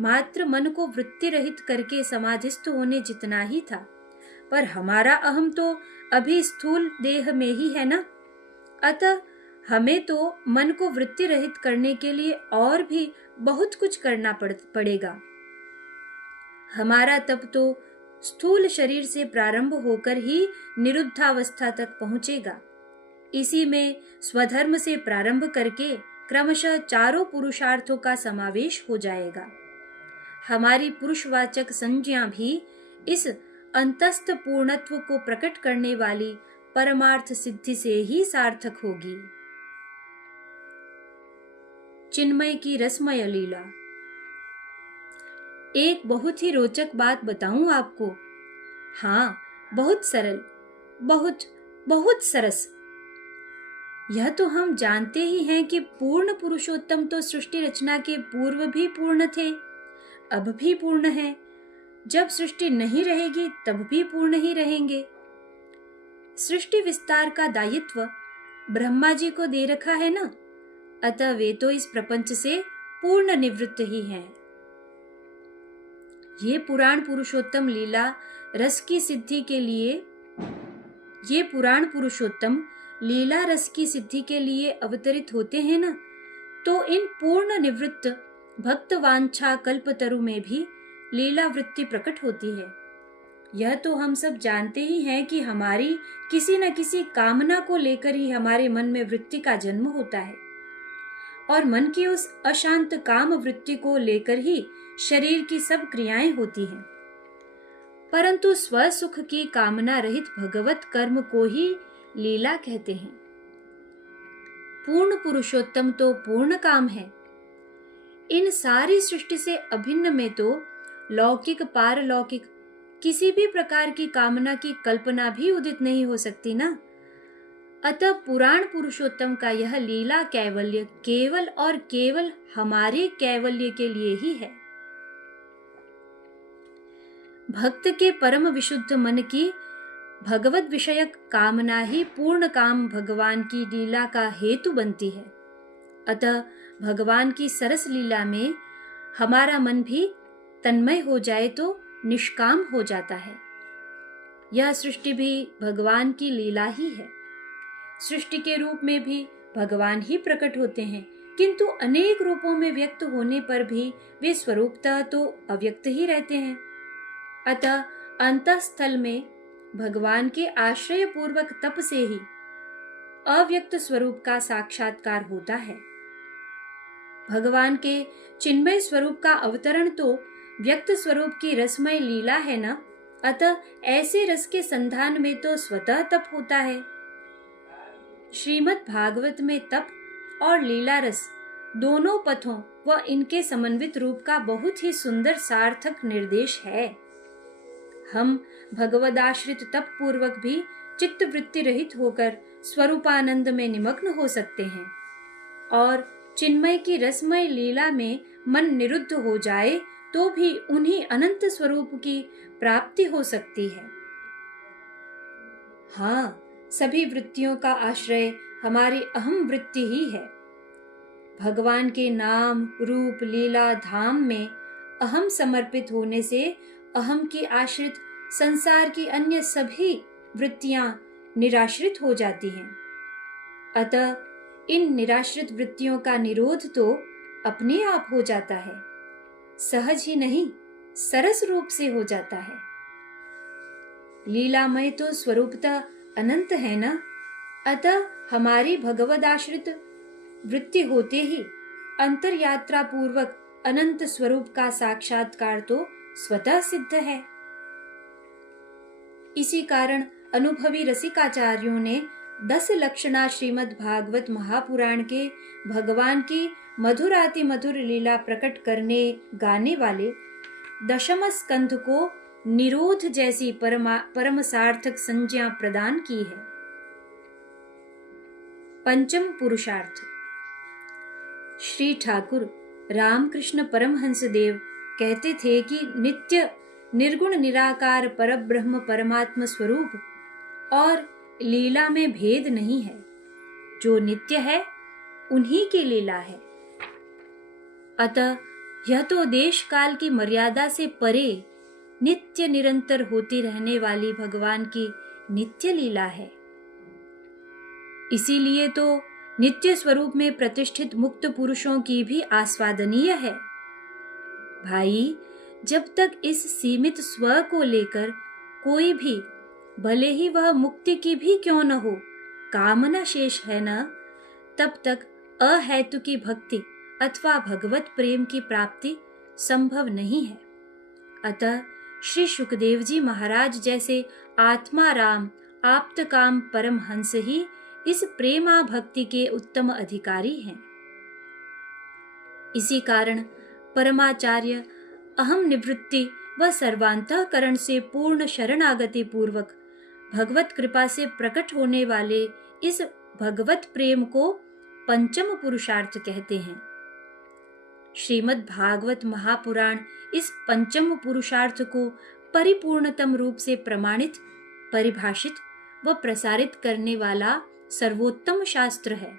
मात्र मन को वृत्ति रहित करके समाधिस्थ होने जितना ही था, पर हमारा अहम तो अभी स्थूल देह में ही है ना, अतः हमें तो मन को वृत्ति रहित करने के लिए और भी बहुत कुछ करना पड़ेगा। हमारा तप तो स्थूल शरीर से प्रारंभ होकर ही निरुद्धावस्था तक पहुंचेगा। इसी में स्वधर्म से प्रारंभ करके क्रमशः चारों पुरुषार्थों का समावेश हो जाएगा। हमारी पुरुषवाचक संज्ञा भी इस अंतस्थ पूर्णत्व को प्रकट करने वाली परमार्थ सिद्धि से ही सार्थक होगी। चिन्मय की रसमय लीला। एक बहुत ही रोचक बात बताऊं आपको। हाँ, बहुत सरल, बहुत बहुत सरस। यह तो हम जानते ही हैं कि पूर्ण पुरुषोत्तम तो सृष्टि रचना के पूर्व भी पूर्ण थे, अब भी पूर्ण है, जब सृष्टि नहीं रहेगी तब भी पूर्ण ही रहेंगे। सृष्टि विस्तार का दायित्व ब्रह्मा जी को दे रखा है ना, अतः वे तो इस प्रपंच से पूर्ण निवृत्त ही हैं। ये पुराण पुरुषोत्तम लीला रस की सिद्धि के लिए अवतरित होते हैं ना, तो इन पूर्ण निवृत्त भक्त वांछा कल्पतरु में भी लीला वृत्ति प्रकट होती है। यह तो हम सब जानते ही हैं कि हमारी किसी न किसी कामना को लेकर ही हमारे मन में वृत्ति का जन्म होता है और मन की उस अशांत काम वृत्ति को लेकर ही शरीर की सब क्रियाएं होती हैं। परंतु स्वसुख की कामना रहित भगवत कर्म को ही लीला कहते हैं। पूर्ण पुरुषोत्तम तो पूर्ण काम है। इन सारी सृष्टि से अभिन्न में तो लौकिक पारलौकिक किसी भी प्रकार की कामना की कल्पना भी उदित नहीं हो सकती ना। अतः पुराण पुरुषोत्तम का यह लीला कैवल्य केवल और केवल हमारे कैवल्य के लिए ही है। भक्त के परम विशुद्ध मन की भगवत विषयक कामना ही पूर्ण काम भगवान की लीला का हेतु बनती है। अतः भगवान की सरस लीला में हमारा मन भी तन्मय हो जाए तो निष्काम हो जाता है। यह सृष्टि भी भगवान की लीला ही है। सृष्टि के रूप में भी भगवान ही प्रकट होते हैं, किंतु अनेक रूपों में व्यक्त होने पर भी वे स्वरूपतः तो अव्यक्त ही रहते हैं। अतः अंतःस्थल में भगवान के आश्रय पूर्वक तप से ही अव्यक्त स्वरूप का साक्षात्कार होता है। भगवान के चिन्मय स्वरूप का अवतरण तो व्यक्त स्वरूप की रसमय लीला है न, अतः ऐसे रस के संधान में तो स्वतः तप होता है। श्रीमद् भागवत में तप और लीला रस दोनों पथों व इनके समन्वित रूप का बहुत ही सुंदर सार्थक निर्देश है। हम भगवदाश्रित तप पूर्वक भी चित्त वृत्ति रहित होकर स्वरूपानंद में निमग्न हो सकते हैं और चिन्मय की रसमय लीला में मन निरुद्ध हो जाए तो भी उन्हीं अनंत स्वरूप की प्राप्ति हो सकती है। हाँ, सभी वृत्तियों का आश्रय हमारी अहम वृत्ति ही है। भगवान के नाम रूप लीला धाम में अहम समर्पित होने से अहम की आश्रित संसार की अन्य सभी वृत्तियां निराश्रित हो जाती हैं। अतः इन निराश्रित वृत्तियों का निरोध तो अपने आप हो जाता है, सहज ही नहीं सरस रूप से हो जाता है। लीलामय तो स्वरूपतः अनंत है ना, अतः हमारी भगवदाश्रित वृत्ति होते ही अंतर यात्रा पूर्वक अनंत स्वरूप का साक्षात्कार तो स्वतः सिद्ध है। इसी कारण अनुभवी रसिकाचार्यों ने 10 लक्षणा श्रीमद् भागवत महापुराण के भगवान की मधुराति मधुर लीला प्रकट करने गाने वाले दशम स्कंध को निरोध जैसी परम सार्थक संज्ञा प्रदान की है। पंचम पुरुषार्थ। श्री ठाकुर रामकृष्ण परमहंस देव कहते थे कि नित्य निर्गुण निराकार परब्रह्म परमात्म स्वरूप और लीला में भेद नहीं है। जो नित्य है उन्हीं की लीला है। अतः यह तो देश काल की मर्यादा से परे नित्य निरंतर होती रहने वाली भगवान की नित्य लीला है। इसीलिए तो नित्य स्वरूप में प्रतिष्ठित मुक्त पुरुषों की भी आस्वादनीय है। भाई, जब तक इस सीमित स्व को लेकर कोई भी, भले ही वह मुक्ति की भी क्यों न हो, कामना शेष है न, तब तक अहेतु की भक्ति अथवा भगवत प्रेम की प्राप्ति संभव नहीं है। अतः श्री सुखदेव जी महाराज जैसे आत्माराम आप्त काम परमहंस ही इस प्रेमा भक्ति के उत्तम अधिकारी हैं। इसी कारण परमाचार्य अहम निवृत्ति व सर्वांतःकरण से पूर्ण शरणागति पूर्वक भगवत कृपा से प्रकट होने वाले इस भगवत प्रेम को पंचम पुरुषार्थ कहते हैं। श्रीमद् भागवत महापुराण इस पंचम पुरुषार्थ को परिपूर्णतम रूप से प्रमाणित, परिभाषित व प्रसारित करने वाला सर्वोत्तम शास्त्र है।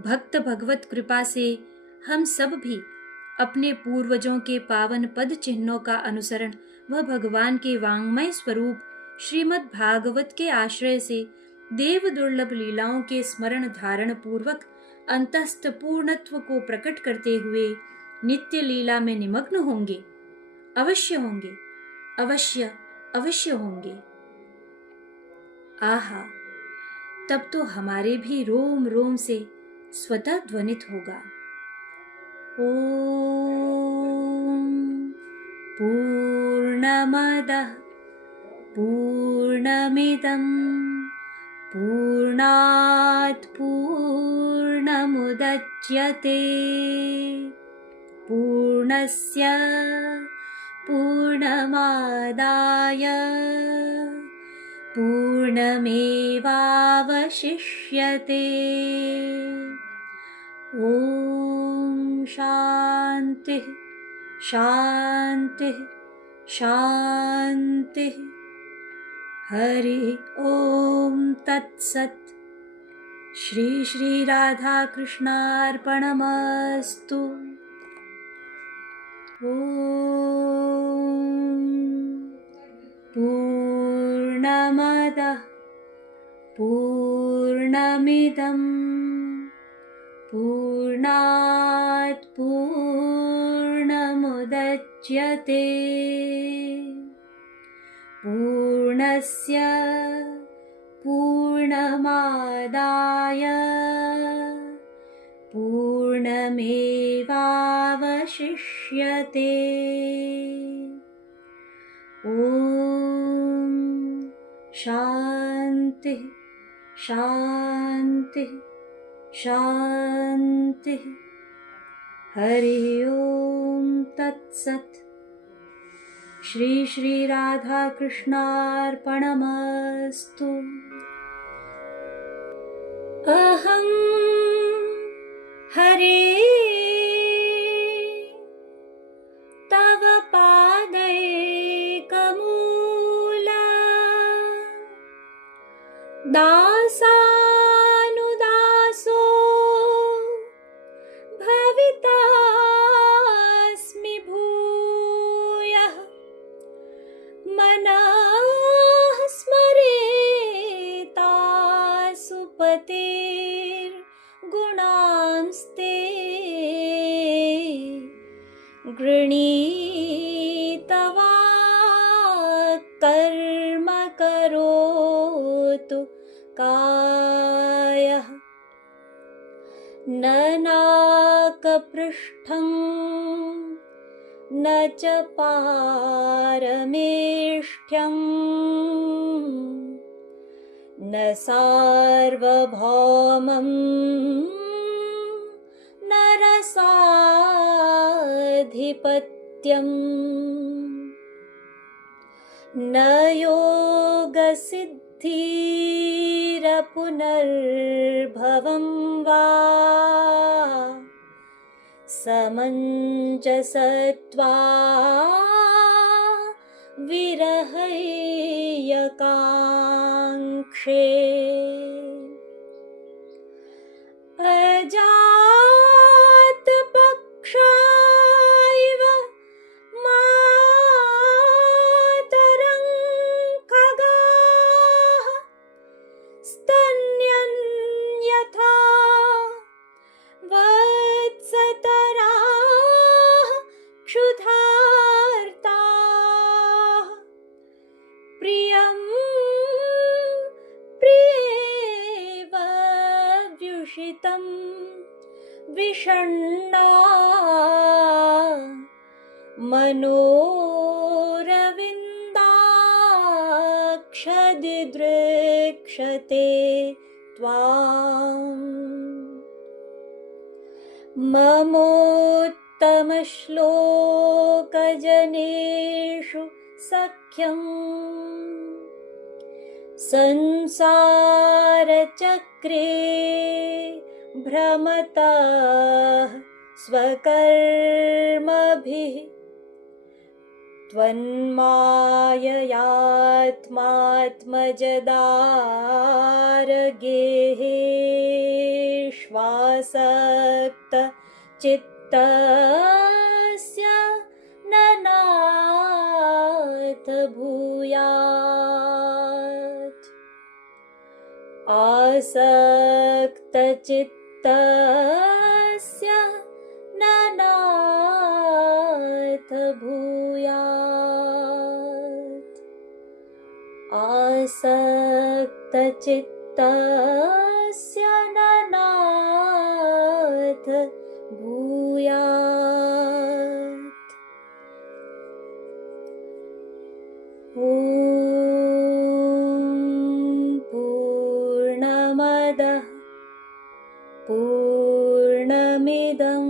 भक्त भगवत कृपा से हम सब भी अपने पूर्वजों के पावन पद चिन्हों का अनुसरण व भगवान के वांग्मय स्वरूप श्रीमद् भागवत के आश्रय से देव दुर्लभ लीलाओं के स्मरण धारण पूर्वक अंतस्थ पूर्णत्व को प्रकट करते हुए नित्य लीला में निमग्न होंगे, अवश्य होंगे, अवश्य अवश्य होंगे। आहा, तब तो हमारे भी रोम रोम से स्वतः ध्वनित होगा। ओम पूर्णमदः पूर्णमिदं पूर्णात् पूर्णमुदच्यते पूर्णस्य पूर्णमादाय पूर्णमेवावशिष्यते। ओम शांति शांति शांति। हरि ओम तत्सत्। श्री श्री राधा कृष्णार्पणमस्तु। ओम पूर्णमदः पूर्णमिदं पूर्णात् पूर्णमुदच्यते पूर्णस्य पूर्णमादाय पूर्णमेवावशिष्यते। ॐ शान्ति शान्ति शान्ति। हरि ओम तत्सत्। श्री श्री राधा कृष्णार्पणमस्तु। अहं हरे तव पादैकमूला दासानुदासो भवितास्मि भूयः। मनः स्मरेतासु पतेर्गुणांस्ते गृणीतवा कर्म करोतु कायः। न नाकपृष्ठं न च पारमेष्ठ्यं न सार्वभौमं न रसाधिपत्यम् न योगसिद्धिरपुनर्भवं वा समञ्जसत्वा विरहय्यकाङ्क्षे। अजातपक्षायव मातरं खगाः स्तन्यन्यथा वत्सतराः क्षुधार्ताः। प्रियं प्रियेव व्युषितं विषण्णा मनोरविन्दाक्षदिदृक्षते त्वाम्। ममोत्तमश्लोकजनेषु सख्यम् संसारचक्रे भ्रमतः स्वकर्मभिः। त्वन्माययात्मात्मजदारगेहेष्वासक्त चित्तस्य न नाथ भूयात्। आसक्तचित्तस्य न नाथ भूयात्। आसक्तचित्तस्य न नाथ भूयात्। ॐ पूर्णमदः पूर्णमिदं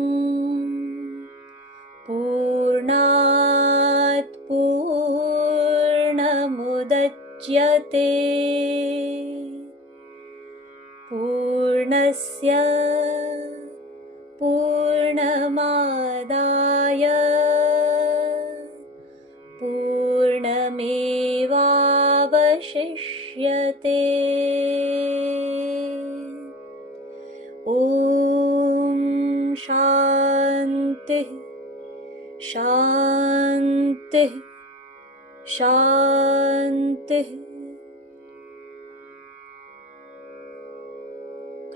पूर्णात् पूर्णमुदच्यते पूर्णस्य पूर्णमादाय पूर्णमेवावशिष्यते। ॐ शान्तिः शान्तिः शान्तिः।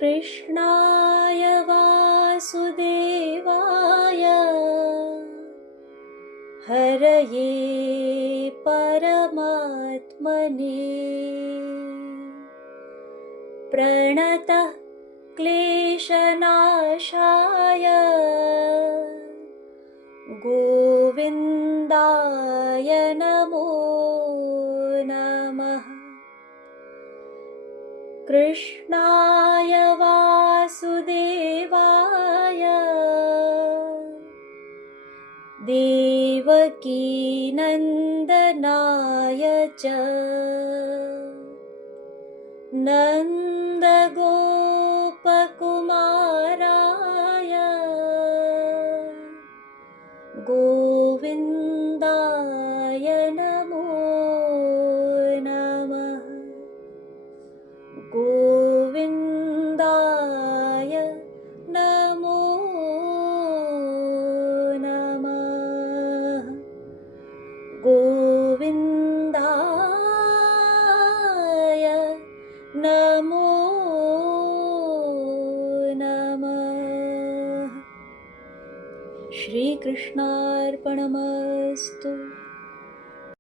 कृष्णाय वासुदेवाय हरये परमात्मने प्रणतः क्लेशनाशाय गोविन्दाय नमो नमः। कृष्णाय वासुदेवाय देवकीनन्दनाय च नन्दगोपकुमाराय गोविन्दाय नमो नमः। गोविन्दाय नमो नमः। गोविन्दाय नमो नमः। श्रीकृष्णार्पणमस्तु।